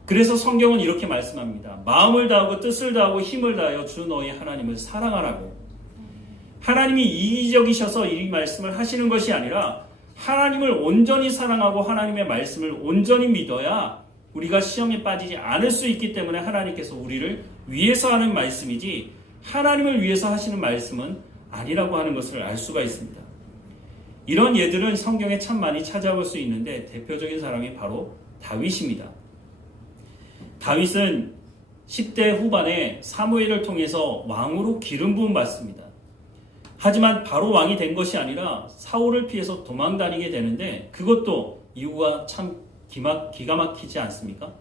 그래서 성경은 이렇게 말씀합니다. 마음을 다하고 뜻을 다하고 힘을 다하여 주 너희 하나님을 사랑하라고. 하나님이 이기적이셔서 이 말씀을 하시는 것이 아니라 하나님을 온전히 사랑하고 하나님의 말씀을 온전히 믿어야 우리가 시험에 빠지지 않을 수 있기 때문에 하나님께서 우리를 위해서 하는 말씀이지 하나님을 위해서 하시는 말씀은 아니라고 하는 것을 알 수가 있습니다. 이런 예들은 성경에 참 많이 찾아볼 수 있는데 대표적인 사람이 바로 다윗입니다. 다윗은 10대 후반에 사무엘을 통해서 왕으로 기름 부음 받습니다. 하지만 바로 왕이 된 것이 아니라 사울을 피해서 도망다니게 되는데 그것도 이유가 참 기가 막히지 않습니까?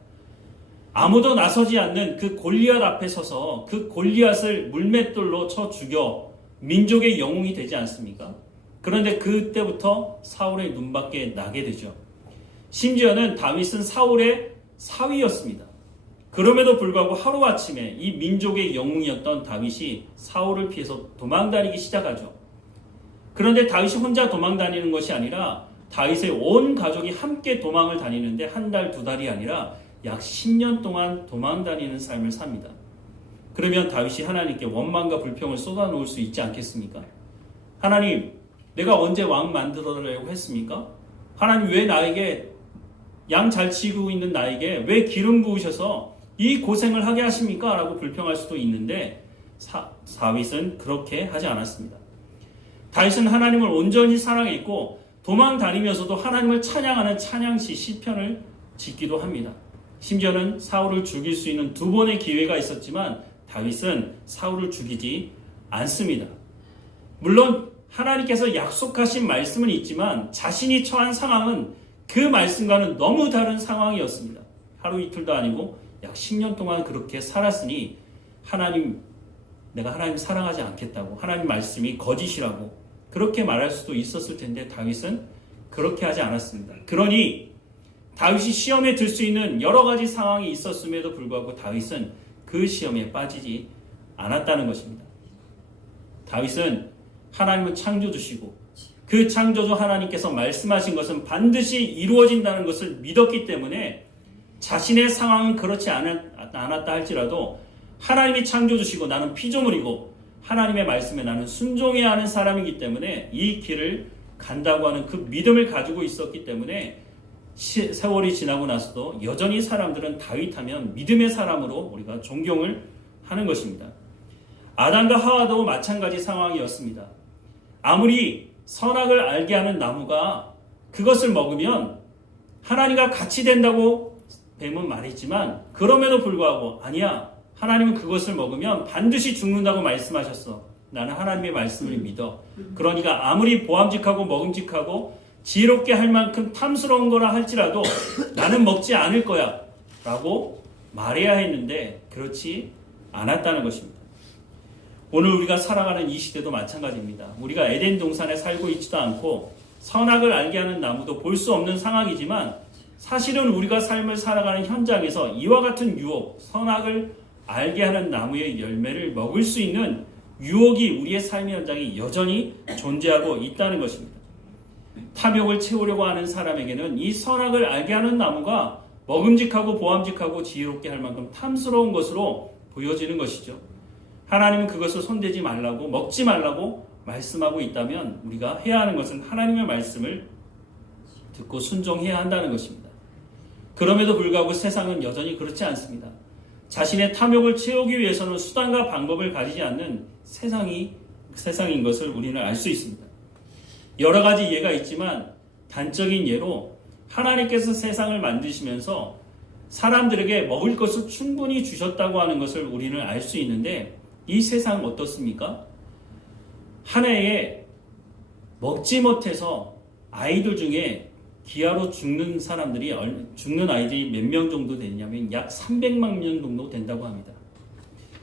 아무도 나서지 않는 그 골리앗 앞에 서서 그 골리앗을 물맷돌로 쳐 죽여 민족의 영웅이 되지 않습니까? 그런데 그때부터 사울의 눈밖에 나게 되죠. 심지어는 다윗은 사울의 사위였습니다. 그럼에도 불구하고 하루아침에 이 민족의 영웅이었던 다윗이 사울을 피해서 도망다니기 시작하죠. 그런데 다윗이 혼자 도망다니는 것이 아니라 다윗의 온 가족이 함께 도망을 다니는데 한 달, 두 달이 아니라 약 10년 동안 도망다니는 삶을 삽니다. 그러면 다윗이 하나님께 원망과 불평을 쏟아놓을 수 있지 않겠습니까? 하나님, 내가 언제 왕 만들어달라고 했습니까? 하나님, 왜 나에게 양 잘 치고 있는 나에게 왜 기름 부으셔서 이 고생을 하게 하십니까? 라고 불평할 수도 있는데 다윗은 그렇게 하지 않았습니다. 다윗은 하나님을 온전히 사랑했고 도망 다니면서도 하나님을 찬양하는 찬양시 시편을 짓기도 합니다. 심지어는 사울을 죽일 수 있는 2번의 기회가 있었지만 다윗은 사울을 죽이지 않습니다. 물론 하나님께서 약속하신 말씀은 있지만 자신이 처한 상황은 그 말씀과는 너무 다른 상황이었습니다. 하루 이틀도 아니고 약 10년 동안 그렇게 살았으니 내가 하나님 사랑하지 않겠다고, 하나님 말씀이 거짓이라고 그렇게 말할 수도 있었을 텐데 다윗은 그렇게 하지 않았습니다. 그러니 다윗이 시험에 들 수 있는 여러 가지 상황이 있었음에도 불구하고 다윗은 그 시험에 빠지지 않았다는 것입니다. 다윗은 하나님은 창조주시고 그 창조주 하나님께서 말씀하신 것은 반드시 이루어진다는 것을 믿었기 때문에 자신의 상황은 그렇지 않았다 할지라도 하나님이 창조주시고 나는 피조물이고 하나님의 말씀에 나는 순종해야 하는 사람이기 때문에 이 길을 간다고 하는 그 믿음을 가지고 있었기 때문에 세월이 지나고 나서도 여전히 사람들은 다윗하면 믿음의 사람으로 우리가 존경을 하는 것입니다. 아담과 하와도 마찬가지 상황이었습니다. 아무리 선악을 알게 하는 나무가 그것을 먹으면 하나님과 같이 된다고 뱀은 말했지만 그럼에도 불구하고 아니야, 하나님은 그것을 먹으면 반드시 죽는다고 말씀하셨어. 나는 하나님의 말씀을 믿어. 그러니까 아무리 보암직하고 먹음직하고 지혜롭게 할 만큼 탐스러운 거라 할지라도 나는 먹지 않을 거야 라고 말해야 했는데 그렇지 않았다는 것입니다. 오늘 우리가 살아가는 이 시대도 마찬가지입니다. 우리가 에덴 동산에 살고 있지도 않고 선악을 알게 하는 나무도 볼 수 없는 상황이지만 사실은 우리가 삶을 살아가는 현장에서 이와 같은 유혹, 선악을 알게 하는 나무의 열매를 먹을 수 있는 유혹이 우리의 삶의 현장에 여전히 존재하고 있다는 것입니다. 탐욕을 채우려고 하는 사람에게는 이 선악을 알게 하는 나무가 먹음직하고 보암직하고 지혜롭게 할 만큼 탐스러운 것으로 보여지는 것이죠. 하나님은 그것을 손대지 말라고, 먹지 말라고 말씀하고 있다면 우리가 해야 하는 것은 하나님의 말씀을 듣고 순종해야 한다는 것입니다. 그럼에도 불구하고 세상은 여전히 그렇지 않습니다. 자신의 탐욕을 채우기 위해서는 수단과 방법을 가리지 않는 세상인 것을 우리는 알 수 있습니다. 여러 가지 예가 있지만 단적인 예로 하나님께서 세상을 만드시면서 사람들에게 먹을 것을 충분히 주셨다고 하는 것을 우리는 알 수 있는데 이 세상은 어떻습니까? 한 해에 먹지 못해서 아이들 중에 기아로 죽는 아이들이 몇 명 정도 되냐면 약 300만 명 정도 된다고 합니다.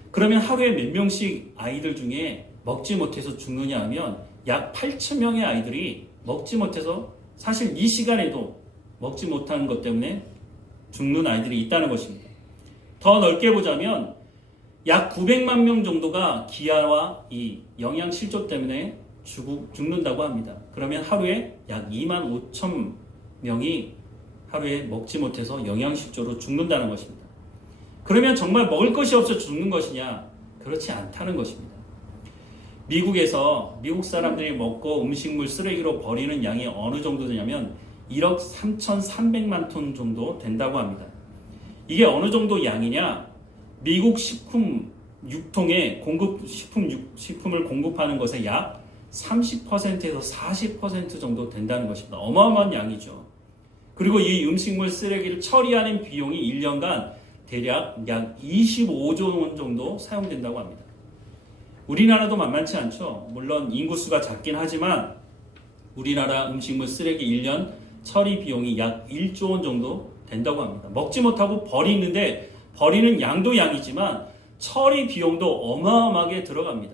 그러면 하루에 몇 명씩 아이들 중에 먹지 못해서 죽느냐 하면 약 8천 명의 아이들이 먹지 못해서 사실 이 시간에도 먹지 못하는 것 때문에 죽는 아이들이 있다는 것입니다. 더 넓게 보자면 약 900만 명 정도가 기아와 이 영양 실조 때문에 죽는다고 합니다. 그러면 하루에 약 2만 5천 명이 하루에 먹지 못해서 영양실조로 죽는다는 것입니다. 그러면 정말 먹을 것이 없어 죽는 것이냐? 그렇지 않다는 것입니다. 미국에서 미국 사람들이 먹고 음식물 쓰레기로 버리는 양이 어느 정도 되냐면 1억 3,300만 톤 정도 된다고 합니다. 이게 어느 정도 양이냐? 미국 식품 유통에 식품을 공급하는 것에 약 30%에서 40% 정도 된다는 것입니다. 어마어마한 양이죠. 그리고 이 음식물 쓰레기를 처리하는 비용이 1년간 대략 약 25조 원 정도 사용된다고 합니다. 우리나라도 만만치 않죠. 물론 인구수가 작긴 하지만 우리나라 음식물 쓰레기 1년 처리 비용이 약 1조 원 정도 된다고 합니다. 먹지 못하고 버리는데 버리는 양도 양이지만 처리 비용도 어마어마하게 들어갑니다.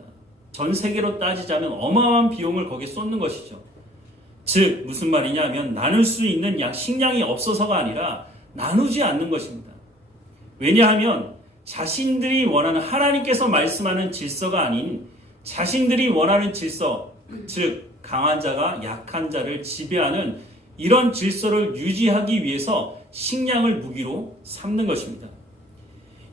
전 세계로 따지자면 어마어마한 비용을 거기에 쏟는 것이죠. 즉 무슨 말이냐 하면 나눌 수 있는 식량이 없어서가 아니라 나누지 않는 것입니다. 왜냐하면 자신들이 원하는 하나님께서 말씀하는 질서가 아닌 자신들이 원하는 질서, 즉 강한 자가 약한 자를 지배하는 이런 질서를 유지하기 위해서 식량을 무기로 삼는 것입니다.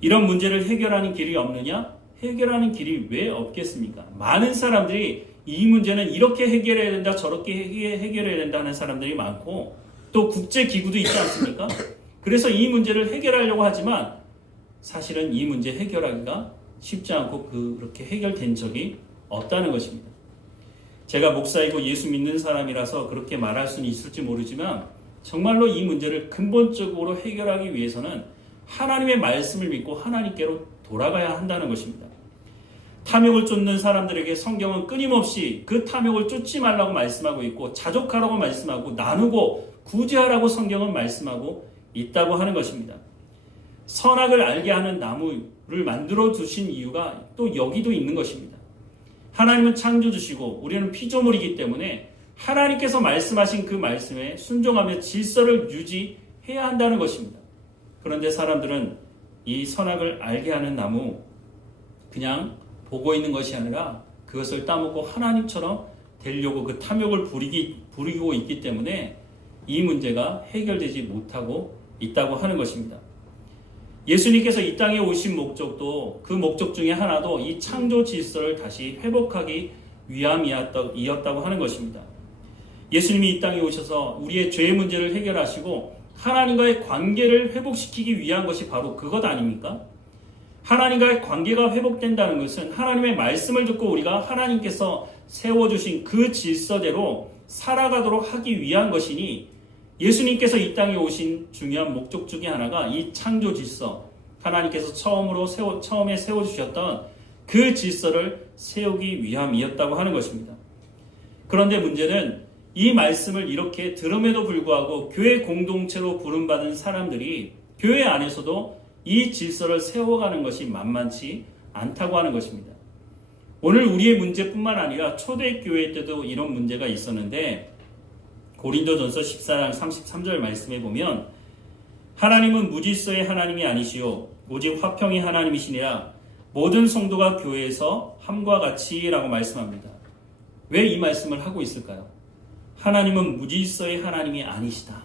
이런 문제를 해결하는 길이 없느냐? 해결하는 길이 왜 없겠습니까? 많은 사람들이 이 문제는 이렇게 해결해야 된다, 저렇게 해결해야 된다 하는 사람들이 많고 또 국제기구도 있지 않습니까? 그래서 이 문제를 해결하려고 하지만 사실은 이 문제 해결하기가 쉽지 않고 그렇게 해결된 적이 없다는 것입니다. 제가 목사이고 예수 믿는 사람이라서 그렇게 말할 수는 있을지 모르지만 정말로 이 문제를 근본적으로 해결하기 위해서는 하나님의 말씀을 믿고 하나님께로 돌아가야 한다는 것입니다. 탐욕을 쫓는 사람들에게 성경은 끊임없이 그 탐욕을 쫓지 말라고 말씀하고 있고 자족하라고 말씀하고 나누고 구제하라고 성경은 말씀하고 있다고 하는 것입니다. 선악을 알게 하는 나무를 만들어 두신 이유가 또 여기도 있는 것입니다. 하나님은 창조주시고 우리는 피조물이기 때문에 하나님께서 말씀하신 그 말씀에 순종하며 질서를 유지해야 한다는 것입니다. 그런데 사람들은 이 선악을 알게 하는 나무 그냥 보고 있는 것이 아니라 그것을 따먹고 하나님처럼 되려고 그 탐욕을 부리고 있기 때문에 이 문제가 해결되지 못하고 있다고 하는 것입니다. 예수님께서 이 땅에 오신 목적도 그 목적 중에 하나도 이 창조 질서를 다시 회복하기 위함이었다고 하는 것입니다. 예수님이 이 땅에 오셔서 우리의 죄의 문제를 해결하시고 하나님과의 관계를 회복시키기 위한 것이 바로 그것 아닙니까? 하나님과의 관계가 회복된다는 것은 하나님의 말씀을 듣고 우리가 하나님께서 세워주신 그 질서대로 살아가도록 하기 위한 것이니 예수님께서 이 땅에 오신 중요한 목적 중에 하나가 이 창조 질서, 하나님께서 처음에 세워주셨던 그 질서를 세우기 위함이었다고 하는 것입니다. 그런데 문제는 이 말씀을 이렇게 들음에도 불구하고 교회 공동체로 부름받은 사람들이 교회 안에서도 이 질서를 세워가는 것이 만만치 않다고 하는 것입니다. 오늘 우리의 문제뿐만 아니라 초대교회 때도 이런 문제가 있었는데 고린도전서 14장 33절 말씀에 보면 하나님은 무질서의 하나님이 아니시오 오직 화평의 하나님이시니라 모든 성도가 교회에서 함과 같이 라고 말씀합니다. 왜 이 말씀을 하고 있을까요? 하나님은 무질서의 하나님이 아니시다.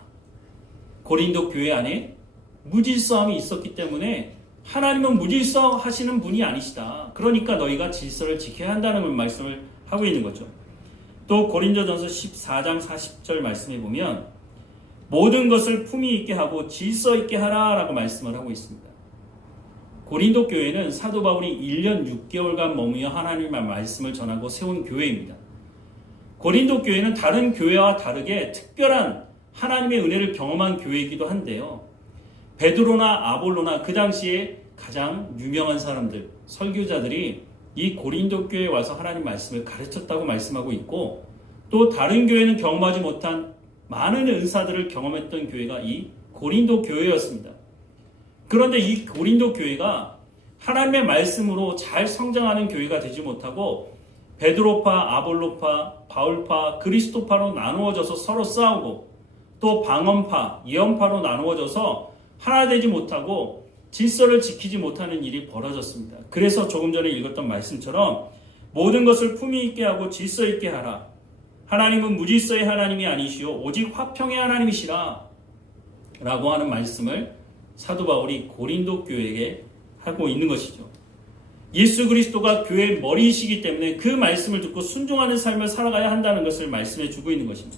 고린도 교회 안에 무질서함이 있었기 때문에 하나님은 무질서 하시는 분이 아니시다. 그러니까 너희가 질서를 지켜야 한다는 말씀을 하고 있는 거죠. 또 고린도전서 14장 40절 말씀에 보면 모든 것을 품위 있게 하고 질서 있게 하라 라고 말씀을 하고 있습니다. 고린도 교회는 사도 바울이 1년 6개월간 머무며 하나님의 말씀을 전하고 세운 교회입니다. 고린도 교회는 다른 교회와 다르게 특별한 하나님의 은혜를 경험한 교회이기도 한데요. 베드로나 아볼로나 그 당시에 가장 유명한 사람들, 설교자들이 이 고린도 교회에 와서 하나님 말씀을 가르쳤다고 말씀하고 있고 또 다른 교회는 경험하지 못한 많은 은사들을 경험했던 교회가 이 고린도 교회였습니다. 그런데 이 고린도 교회가 하나님의 말씀으로 잘 성장하는 교회가 되지 못하고 베드로파, 아볼로파, 바울파, 그리스도파로 나누어져서 서로 싸우고 또 방언파, 예언파로 나누어져서 하나 되지 못하고 질서를 지키지 못하는 일이 벌어졌습니다. 그래서 조금 전에 읽었던 말씀처럼 모든 것을 품위 있게 하고 질서 있게 하라. 하나님은 무질서의 하나님이 아니시오 오직 화평의 하나님이시라 라고 하는 말씀을 사도 바울이 고린도 교회에게 하고 있는 것이죠. 예수 그리스도가 교회의 머리이시기 때문에 그 말씀을 듣고 순종하는 삶을 살아가야 한다는 것을 말씀해 주고 있는 것입니다.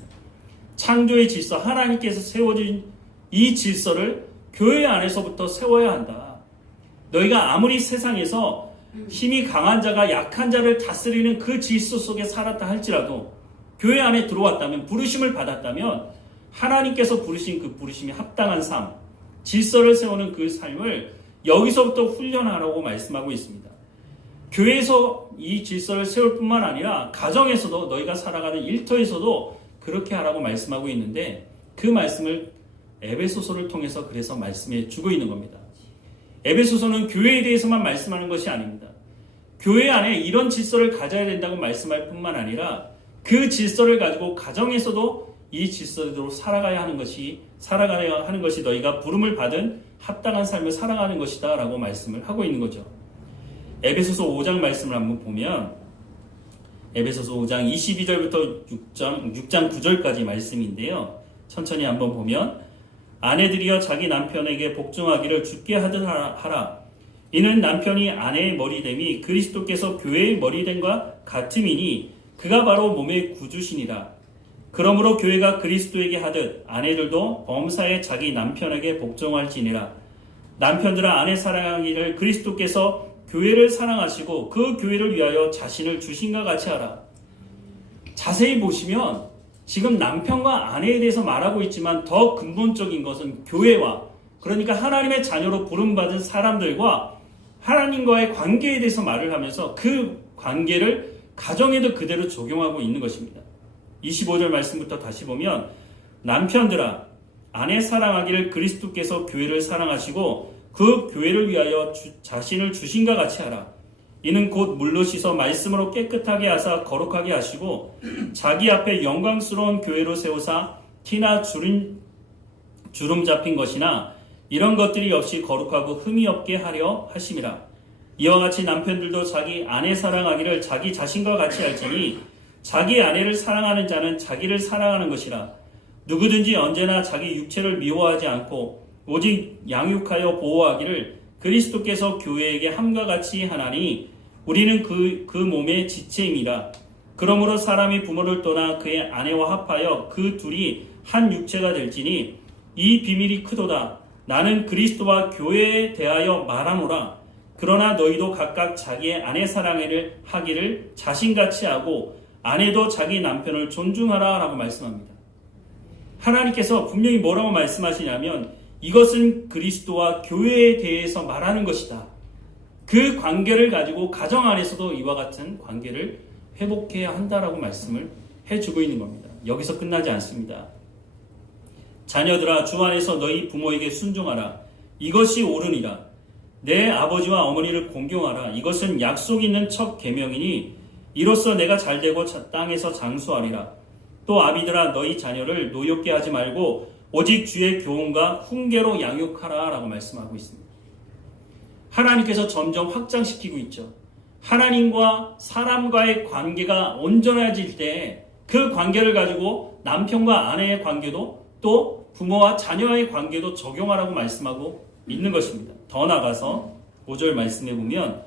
창조의 질서, 하나님께서 세워진 이 질서를 교회 안에서부터 세워야 한다. 너희가 아무리 세상에서 힘이 강한 자가 약한 자를 다스리는 그 질서 속에 살았다 할지라도 교회 안에 들어왔다면, 부르심을 받았다면 하나님께서 부르신 그 부르심이 합당한 삶, 질서를 세우는 그 삶을 여기서부터 훈련하라고 말씀하고 있습니다. 교회에서 이 질서를 세울 뿐만 아니라 가정에서도 너희가 살아가는 일터에서도 그렇게 하라고 말씀하고 있는데 그 말씀을 에베소서를 통해서 그래서 말씀해 주고 있는 겁니다. 에베소서는 교회에 대해서만 말씀하는 것이 아닙니다. 교회 안에 이런 질서를 가져야 된다고 말씀할 뿐만 아니라 그 질서를 가지고 가정에서도 이 질서대로 살아가야 하는 것이 너희가 부름을 받은 합당한 삶을 살아가는 것이다 라고 말씀을 하고 있는 거죠. 에베소서 5장 말씀을 한번 보면 에베소서 5장 22절부터 6장 9절까지 말씀인데요. 천천히 한번 보면 아내들이여 자기 남편에게 복종하기를 주께 하듯 하라. 이는 남편이 아내의 머리됨이 그리스도께서 교회의 머리됨과 같음이니 그가 바로 몸의 구주시니라. 그러므로 교회가 그리스도에게 하듯 아내들도 범사에 자기 남편에게 복종할지니라. 남편들아 아내 사랑하기를 그리스도께서 교회를 사랑하시고 그 교회를 위하여 자신을 주신과 같이 하라. 자세히 보시면 지금 남편과 아내에 대해서 말하고 있지만 더 근본적인 것은 교회와 그러니까 하나님의 자녀로 부름받은 사람들과 하나님과의 관계에 대해서 말을 하면서 그 관계를 가정에도 그대로 적용하고 있는 것입니다. 25절 말씀부터 다시 보면 남편들아 아내 사랑하기를 그리스도께서 교회를 사랑하시고 그 교회를 위하여 자신을 주신과 같이 하라. 이는 곧 물로 씻어 말씀으로 깨끗하게 하사 거룩하게 하시고 자기 앞에 영광스러운 교회로 세우사 티나 주름 잡힌 것이나 이런 것들이 없이 거룩하고 흠이 없게 하려 하심이라. 이와 같이 남편들도 자기 아내 사랑하기를 자기 자신과 같이 할지니 자기 아내를 사랑하는 자는 자기를 사랑하는 것이라. 누구든지 언제나 자기 육체를 미워하지 않고 오직 양육하여 보호하기를 그리스도께서 교회에게 함과 같이 하나니 우리는 그 몸의 지체임이라. 그러므로 사람이 부모를 떠나 그의 아내와 합하여 그 둘이 한 육체가 될지니 이 비밀이 크도다. 나는 그리스도와 교회에 대하여 말하노라. 그러나 너희도 각각 자기의 아내 사랑을 하기를 자신같이 하고 아내도 자기 남편을 존중하라 라고 말씀합니다. 하나님께서 분명히 뭐라고 말씀하시냐면 이것은 그리스도와 교회에 대해서 말하는 것이다. 그 관계를 가지고 가정 안에서도 이와 같은 관계를 회복해야 한다라고 말씀을 해주고 있는 겁니다. 여기서 끝나지 않습니다. 자녀들아 주 안에서 너희 부모에게 순종하라. 이것이 옳으니라. 내 아버지와 어머니를 공경하라. 이것은 약속 있는 첫 계명이니 이로써 내가 잘되고 땅에서 장수하리라. 또 아비들아 너희 자녀를 노엽게 하지 말고 오직 주의 교훈과 훈계로 양육하라 라고 말씀하고 있습니다. 하나님께서 점점 확장시키고 있죠. 하나님과 사람과의 관계가 온전해질 때 그 관계를 가지고 남편과 아내의 관계도 또 부모와 자녀의 관계도 적용하라고 말씀하고 있는 것입니다. 더 나아가서 5절 말씀해 보면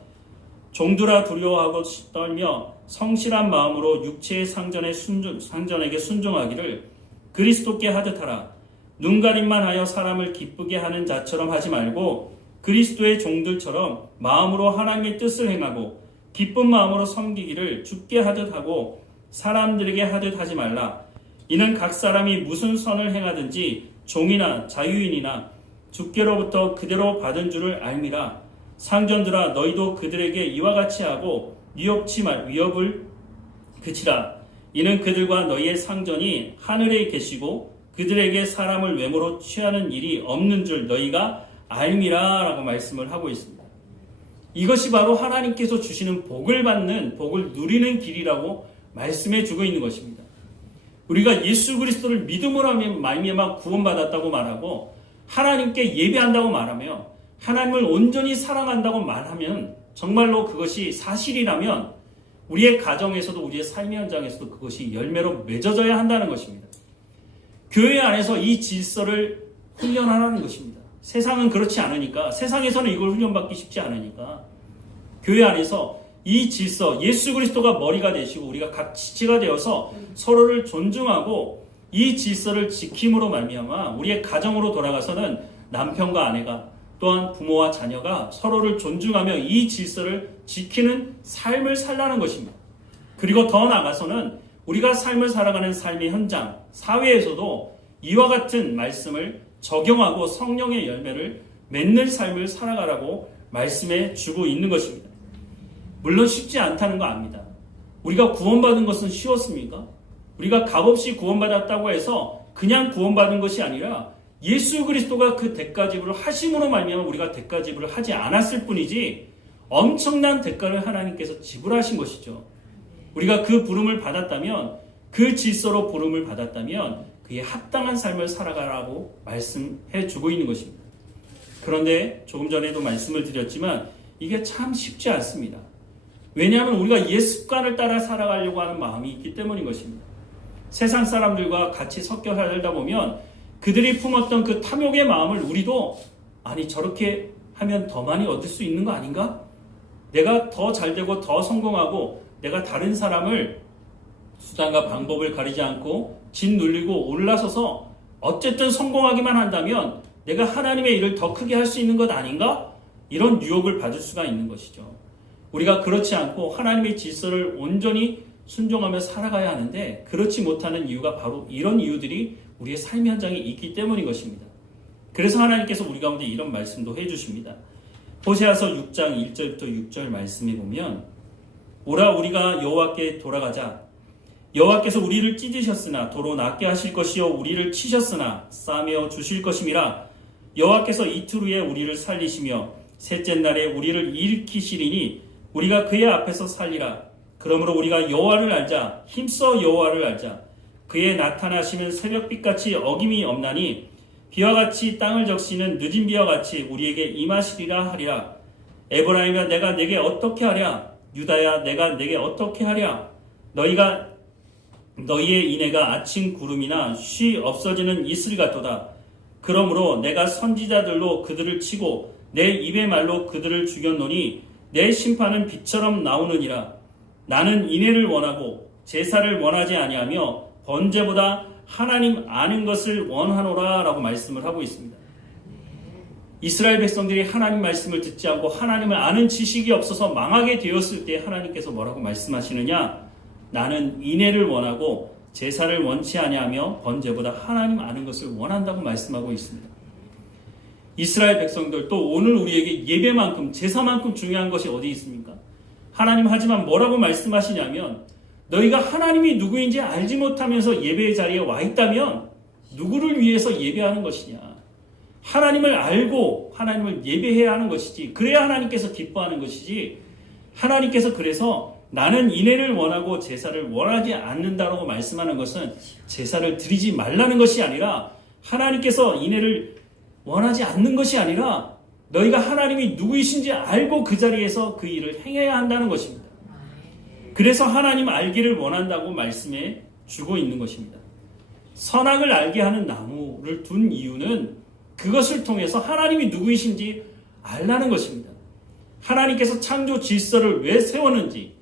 종들아 두려워하고 떨며 성실한 마음으로 육체의 상전에게 순종하기를 그리스도께 하듯 하라. 눈가림만 하여 사람을 기쁘게 하는 자처럼 하지 말고 그리스도의 종들처럼 마음으로 하나님의 뜻을 행하고 기쁜 마음으로 섬기기를 주께 하듯 하고 사람들에게 하듯 하지 말라. 이는 각 사람이 무슨 선을 행하든지 종이나 자유인이나 주께로부터 그대로 받은 줄을 알미라. 상전들아 너희도 그들에게 이와 같이 하고 위협을 그치라. 이는 그들과 너희의 상전이 하늘에 계시고 그들에게 사람을 외모로 취하는 일이 없는 줄 너희가 알미라 라고 말씀을 하고 있습니다. 이것이 바로 하나님께서 주시는 복을 받는, 복을 누리는 길이라고 말씀해 주고 있는 것입니다. 우리가 예수 그리스도를 믿음으로 말미암아 구원받았다고 말하고 하나님께 예배한다고 말하며 하나님을 온전히 사랑한다고 말하면 정말로 그것이 사실이라면 우리의 가정에서도 우리의 삶의 현장에서도 그것이 열매로 맺어져야 한다는 것입니다. 교회 안에서 이 질서를 훈련하라는 것입니다. 세상은 그렇지 않으니까, 세상에서는 이걸 훈련받기 쉽지 않으니까 교회 안에서 이 질서, 예수 그리스도가 머리가 되시고 우리가 각 지체가 되어서 서로를 존중하고 이 질서를 지킴으로 말미암아 우리의 가정으로 돌아가서는 남편과 아내가 또한 부모와 자녀가 서로를 존중하며 이 질서를 지키는 삶을 살라는 것입니다. 그리고 더 나아가서는 우리가 삶을 살아가는 삶의 현장, 사회에서도 이와 같은 말씀을 적용하고 성령의 열매를 맺는 삶을 살아가라고 말씀해 주고 있는 것입니다. 물론 쉽지 않다는 거 압니다. 우리가 구원받은 것은 쉬웠습니까? 우리가 값없이 구원받았다고 해서 그냥 구원받은 것이 아니라 예수 그리스도가 그 대가지불을 하심으로 말미암아 우리가 대가지불을 하지 않았을 뿐이지 엄청난 대가를 하나님께서 지불하신 것이죠. 우리가 그 부름을 받았다면, 그 질서로 부름을 받았다면 그에 합당한 삶을 살아가라고 말씀해 주고 있는 것입니다. 그런데 조금 전에도 말씀을 드렸지만 이게 참 쉽지 않습니다. 왜냐하면 우리가 옛 습관을 따라 살아가려고 하는 마음이 있기 때문인 것입니다. 세상 사람들과 같이 섞여 살다 보면 그들이 품었던 그 탐욕의 마음을 우리도 아니 저렇게 하면 더 많이 얻을 수 있는 거 아닌가? 내가 더 잘되고 더 성공하고 내가 다른 사람을 수단과 방법을 가리지 않고 짓눌리고 올라서서 어쨌든 성공하기만 한다면 내가 하나님의 일을 더 크게 할 수 있는 것 아닌가? 이런 유혹을 받을 수가 있는 것이죠. 우리가 그렇지 않고 하나님의 질서를 온전히 순종하며 살아가야 하는데 그렇지 못하는 이유가 바로 이런 이유들이 우리의 삶 현장에 있기 때문인 것입니다. 그래서 하나님께서 우리 가운데 이런 말씀도 해주십니다. 호세아서 6장 1절부터 6절 말씀에 보면 오라 우리가 여호와께 돌아가자. 여호와께서 우리를 찢으셨으나 도로 낫게 하실 것이요 우리를 치셨으나 싸매어 주실 것임이라. 여호와께서 이틀 후에 우리를 살리시며 셋째 날에 우리를 일으키시리니 우리가 그의 앞에서 살리라. 그러므로 우리가 여호와를 알자. 힘써 여호와를 알자. 그의 나타나시면 새벽빛같이 어김이 없나니 비와 같이 땅을 적시는 늦은 비와 같이 우리에게 임하시리라 하리라. 에브라임아 내가 내게 어떻게 하랴? 유다야 내가 내게 어떻게 하랴? 너희의 인애가 아침 구름이나 쉬 없어지는 이슬 같도다. 그러므로 내가 선지자들로 그들을 치고 내 입의 말로 그들을 죽였노니 내 심판은 빛처럼 나오느니라. 나는 인애를 원하고 제사를 원하지 아니하며 번제보다 하나님 아는 것을 원하노라 라고 말씀을 하고 있습니다. 이스라엘 백성들이 하나님 말씀을 듣지 않고 하나님을 아는 지식이 없어서 망하게 되었을 때 하나님께서 뭐라고 말씀하시느냐? 나는 인애를 원하고 제사를 원치 아니하며 번제보다 하나님 아는 것을 원한다고 말씀하고 있습니다. 이스라엘 백성들 또 오늘 우리에게 예배만큼 제사만큼 중요한 것이 어디 있습니까? 하나님 하지만 뭐라고 말씀하시냐면 너희가 하나님이 누구인지 알지 못하면서 예배의 자리에 와 있다면 누구를 위해서 예배하는 것이냐? 하나님을 알고 하나님을 예배해야 하는 것이지, 그래야 하나님께서 기뻐하는 것이지, 하나님께서 그래서 나는 인애를 원하고 제사를 원하지 않는다라고 말씀하는 것은 제사를 드리지 말라는 것이 아니라 하나님께서 인애를 원하지 않는 것이 아니라 너희가 하나님이 누구이신지 알고 그 자리에서 그 일을 행해야 한다는 것입니다. 그래서 하나님 알기를 원한다고 말씀해 주고 있는 것입니다. 선악을 알게 하는 나무를 둔 이유는 그것을 통해서 하나님이 누구이신지 알라는 것입니다. 하나님께서 창조 질서를 왜 세웠는지,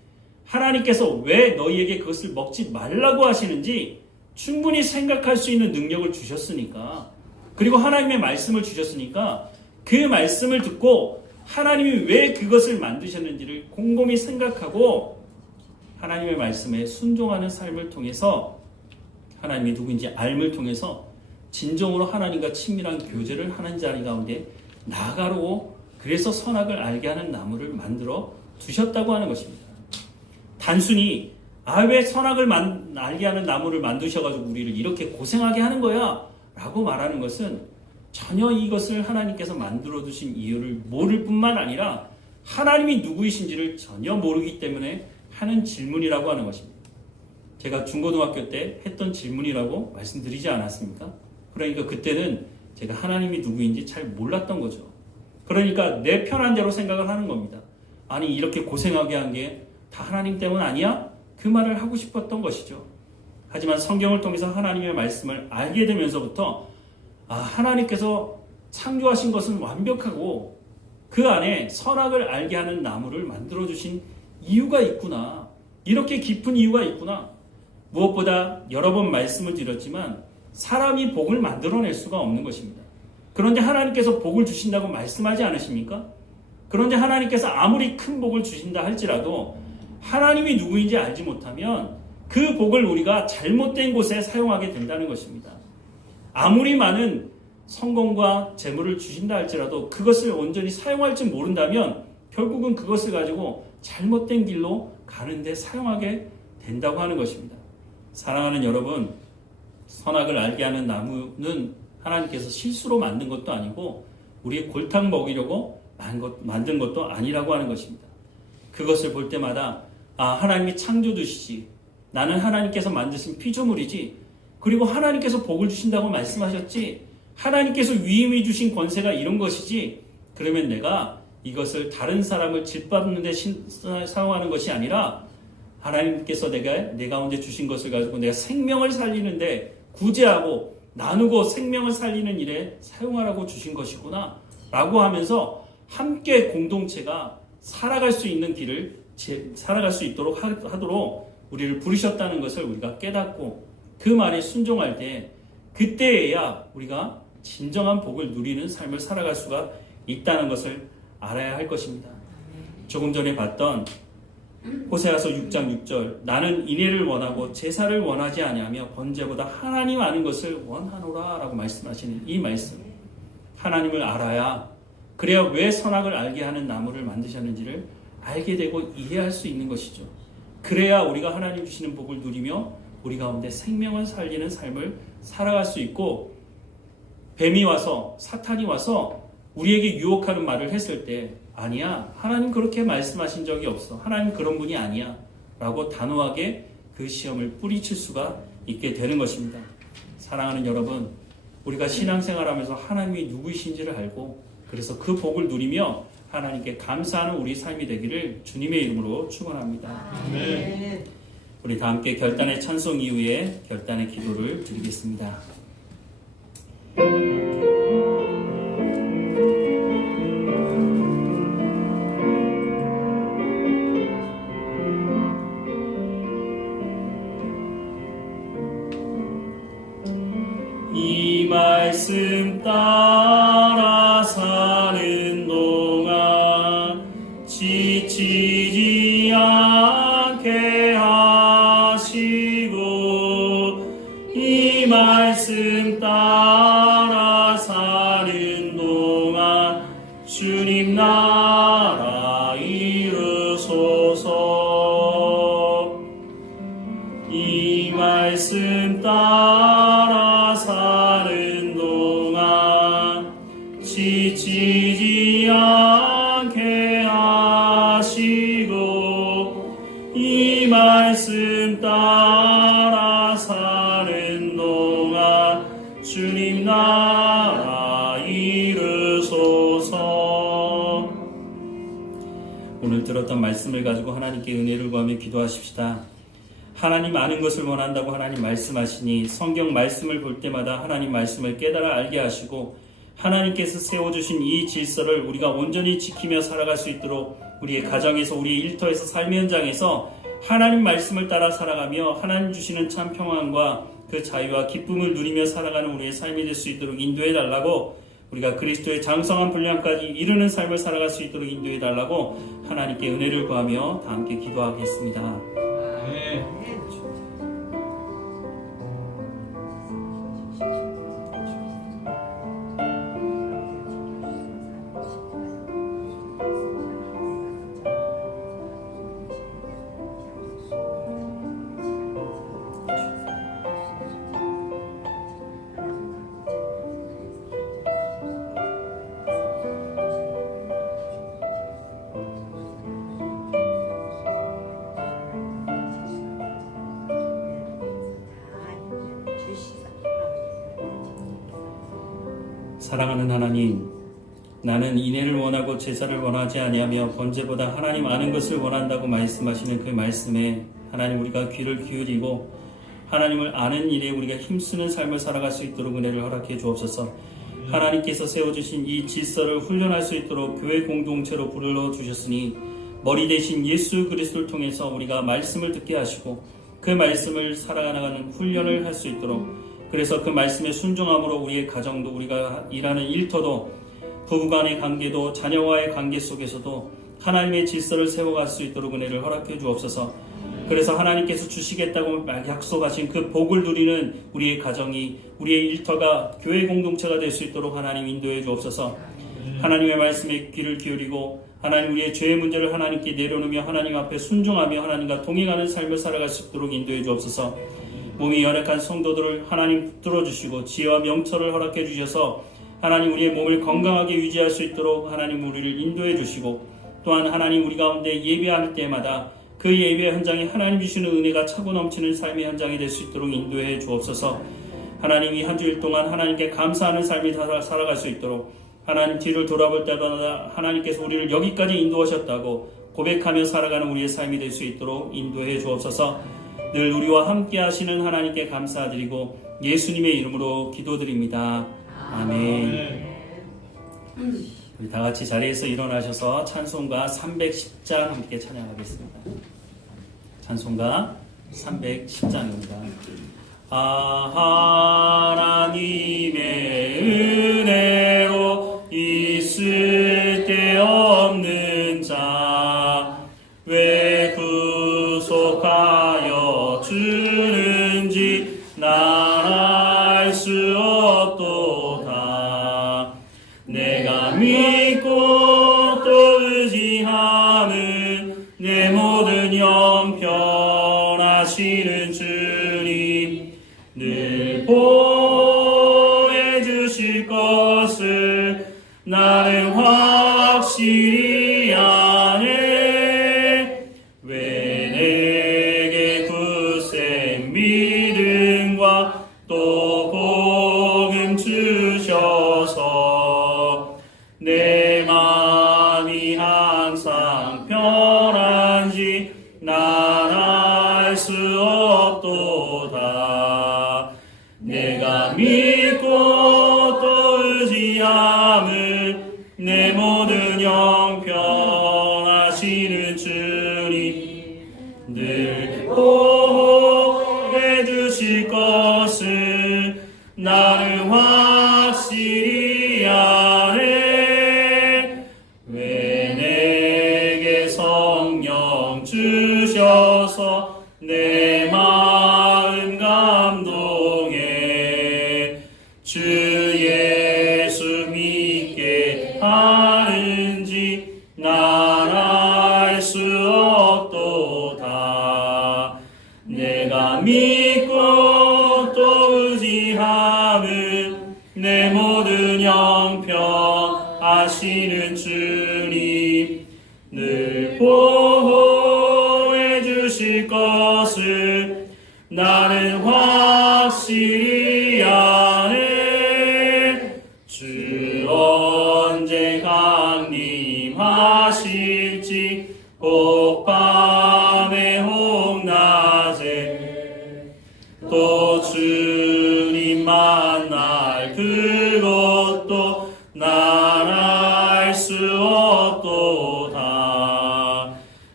하나님께서 왜 너희에게 그것을 먹지 말라고 하시는지 충분히 생각할 수 있는 능력을 주셨으니까, 그리고 하나님의 말씀을 주셨으니까 그 말씀을 듣고 하나님이 왜 그것을 만드셨는지를 곰곰이 생각하고 하나님의 말씀에 순종하는 삶을 통해서 하나님이 누구인지 알을 통해서 진정으로 하나님과 친밀한 교제를 하는 자리 가운데 나아가고, 그래서 선악을 알게 하는 나무를 만들어 두셨다고 하는 것입니다. 단순히 왜 선악을 알게 하는 나무를 만드셔가지고 우리를 이렇게 고생하게 하는 거야 라고 말하는 것은 전혀 이것을 하나님께서 만들어 두신 이유를 모를 뿐만 아니라 하나님이 누구이신지를 전혀 모르기 때문에 하는 질문이라고 하는 것입니다. 제가 중고등학교 때 했던 질문이라고 말씀드리지 않았습니까? 그러니까 그때는 제가 하나님이 누구인지 잘 몰랐던 거죠. 그러니까 내 편한 대로 생각을 하는 겁니다. 아니 이렇게 고생하게 한 게 다 하나님 때문 아니야? 그 말을 하고 싶었던 것이죠. 하지만 성경을 통해서 하나님의 말씀을 알게 되면서부터 하나님께서 창조하신 것은 완벽하고 그 안에 선악을 알게 하는 나무를 만들어주신 이유가 있구나. 이렇게 깊은 이유가 있구나. 무엇보다 여러 번 말씀을 드렸지만 사람이 복을 만들어낼 수가 없는 것입니다. 그런데 하나님께서 복을 주신다고 말씀하지 않으십니까? 그런데 하나님께서 아무리 큰 복을 주신다 할지라도 하나님이 누구인지 알지 못하면 그 복을 우리가 잘못된 곳에 사용하게 된다는 것입니다. 아무리 많은 성공과 재물을 주신다 할지라도 그것을 온전히 사용할 줄 모른다면 결국은 그것을 가지고 잘못된 길로 가는데 사용하게 된다고 하는 것입니다. 사랑하는 여러분, 선악을 알게 하는 나무는 하나님께서 실수로 만든 것도 아니고 우리의 골탕 먹이려고 만든 것도 아니라고 하는 것입니다. 그것을 볼 때마다 하나님이 창조주시지, 나는 하나님께서 만드신 피조물이지, 그리고 하나님께서 복을 주신다고 말씀하셨지, 하나님께서 위임이 주신 권세가 이런 것이지, 그러면 내가 이것을 다른 사람을 짓밟는 데 사용하는 것이 아니라 하나님께서 내 가운데 주신 것을 가지고 내가 생명을 살리는데 구제하고 나누고 생명을 살리는 일에 사용하라고 주신 것이구나 라고 하면서 함께 공동체가 살아갈 수 있는 길을 살아갈 수 있도록 하도록 우리를 부르셨다는 것을 우리가 깨닫고 그 말에 순종할 때 그때에야 우리가 진정한 복을 누리는 삶을 살아갈 수가 있다는 것을 알아야 할 것입니다. 조금 전에 봤던 호세아서 6장 6절, 나는 인애를 원하고 제사를 원하지 아니하며 번제보다 하나님 아는 것을 원하노라 라고 말씀하시는 이 말씀, 하나님을 알아야, 그래야 왜 선악을 알게 하는 나무를 만드셨는지를 알게 되고 이해할 수 있는 것이죠. 그래야 우리가 하나님 주시는 복을 누리며 우리 가운데 생명을 살리는 삶을 살아갈 수 있고, 뱀이 와서 사탄이 와서 우리에게 유혹하는 말을 했을 때 아니야, 하나님 그렇게 말씀하신 적이 없어, 하나님 그런 분이 아니야 라고 단호하게 그 시험을 뿌리칠 수가 있게 되는 것입니다. 사랑하는 여러분, 우리가 신앙생활하면서 하나님이 누구이신지를 알고 그래서 그 복을 누리며 하나님께 감사하는 우리 삶이 되기를 주님의 이름으로 축원합니다. 네. 우리 다 함께 결단의 찬송 이후에 결단의 기도를 드리겠습니다. 지치지 않게 하시고 이 말씀 따라 사는 동안 주님 나라 이루소서. 오늘 들었던 말씀을 가지고 하나님께 은혜를 구하며 기도하십시다. 하나님 아는 것을 원한다고 하나님 말씀하시니 성경 말씀을 볼 때마다 하나님 말씀을 깨달아 알게 하시고 하나님께서 세워주신 이 질서를 우리가 온전히 지키며 살아갈 수 있도록 우리의 가정에서 우리의 일터에서 삶의 현장에서 하나님 말씀을 따라 살아가며 하나님 주시는 참 평안과 그 자유와 기쁨을 누리며 살아가는 우리의 삶이 될 수 있도록 인도해 달라고, 우리가 그리스도의 장성한 분량까지 이루는 삶을 살아갈 수 있도록 인도해 달라고 하나님께 은혜를 구하며 다 함께 기도하겠습니다. 네. 사랑하는 하나님, 나는 인애를 원하고 제사를 원하지 아니하며 번제보다 하나님 아는 것을 원한다고 말씀하시는 그 말씀에 하나님 우리가 귀를 기울이고 하나님을 아는 일에 우리가 힘쓰는 삶을 살아갈 수 있도록 은혜를 허락해 주옵소서. 하나님께서 세워주신 이 질서를 훈련할 수 있도록 교회 공동체로 불러주셨으니 머리 대신 예수 그리스도를 통해서 우리가 말씀을 듣게 하시고 그 말씀을 살아가는 훈련을 할 수 있도록, 그래서 그 말씀에 순종함으로 우리의 가정도 우리가 일하는 일터도 부부간의 관계도 자녀와의 관계 속에서도 하나님의 질서를 세워갈 수 있도록 은혜를 허락해 주옵소서. 그래서 하나님께서 주시겠다고 약속하신 그 복을 누리는 우리의 가정이, 우리의 일터가 교회 공동체가 될 수 있도록 하나님 인도해 주옵소서. 하나님의 말씀에 귀를 기울이고 하나님 우리의 죄의 문제를 하나님께 내려놓으며 하나님 앞에 순종하며 하나님과 동행하는 삶을 살아갈 수 있도록 인도해 주옵소서. 몸이 연약한 성도들을 하나님 붙들어 주시고 지혜와 명철을 허락해 주셔서 하나님 우리의 몸을 건강하게 유지할 수 있도록 하나님 우리를 인도해 주시고, 또한 하나님 우리 가운데 예배할 때마다 그 예배 현장에 하나님 주시는 은혜가 차고 넘치는 삶의 현장이 될 수 있도록 인도해 주옵소서. 하나님이 한 주일 동안 하나님께 감사하는 삶이 살아갈 수 있도록, 하나님 뒤를 돌아볼 때마다 하나님께서 우리를 여기까지 인도하셨다고 고백하며 살아가는 우리의 삶이 될 수 있도록 인도해 주옵소서. 늘 우리와 함께 하시는 하나님께 감사드리고 예수님의 이름으로 기도드립니다. 아멘. 우리 다 같이 자리에서 일어나셔서 찬송가 310장 함께 찬양하겠습니다. 찬송가 310장입니다. 하나님의 은혜로 있을 데 없는 자 왜 구속하여 주는지 난 알 수 없도다. 내가 믿고 또 의지하는 내 모든 영편하시는 주님, 늘 보여주실 것을 나는 확실히 아네. 왜 내게 굳센 믿음과 또 복음 주셔서 내 마음이 항상 편한지 난 알 수 없도다. 내가 믿고 또 의지함을 내 모든 영편하시는 주님, 늘 보호해 주실 것을 나는 확실히 아네. 왜 내게 성령 주셔서 내 마음 감동해 주 예수 믿게 하는지 난 알 수 없도다. 내가 믿고 또 의지함은 내 모든 형편 하시는 주님 늘 보호해 주실 것을 나는 확실히 아네. 주 언제 강림하실지 혹 밤에 혹 낮에 또 주님 만날 그것도 난 알 수 없도다.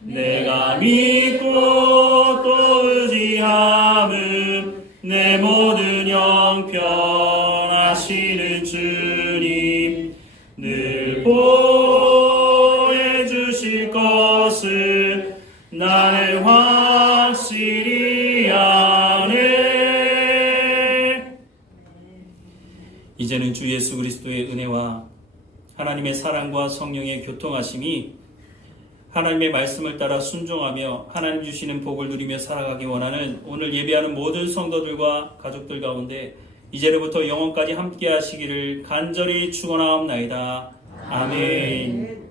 내가 믿고 또 의지함은 내 모든 형편하시는 주님 늘 보호해 주실 것을 나는 확실히 아네. 이제는 주 예수 그리스도의 은혜와 하나님의 사랑과 성령의 교통하심이 하나님의 말씀을 따라 순종하며 하나님 주시는 복을 누리며 살아가기 원하는 오늘 예배하는 모든 성도들과 가족들 가운데 이제로부터 영원까지 함께 하시기를 간절히 축원하옵나이다. 아멘.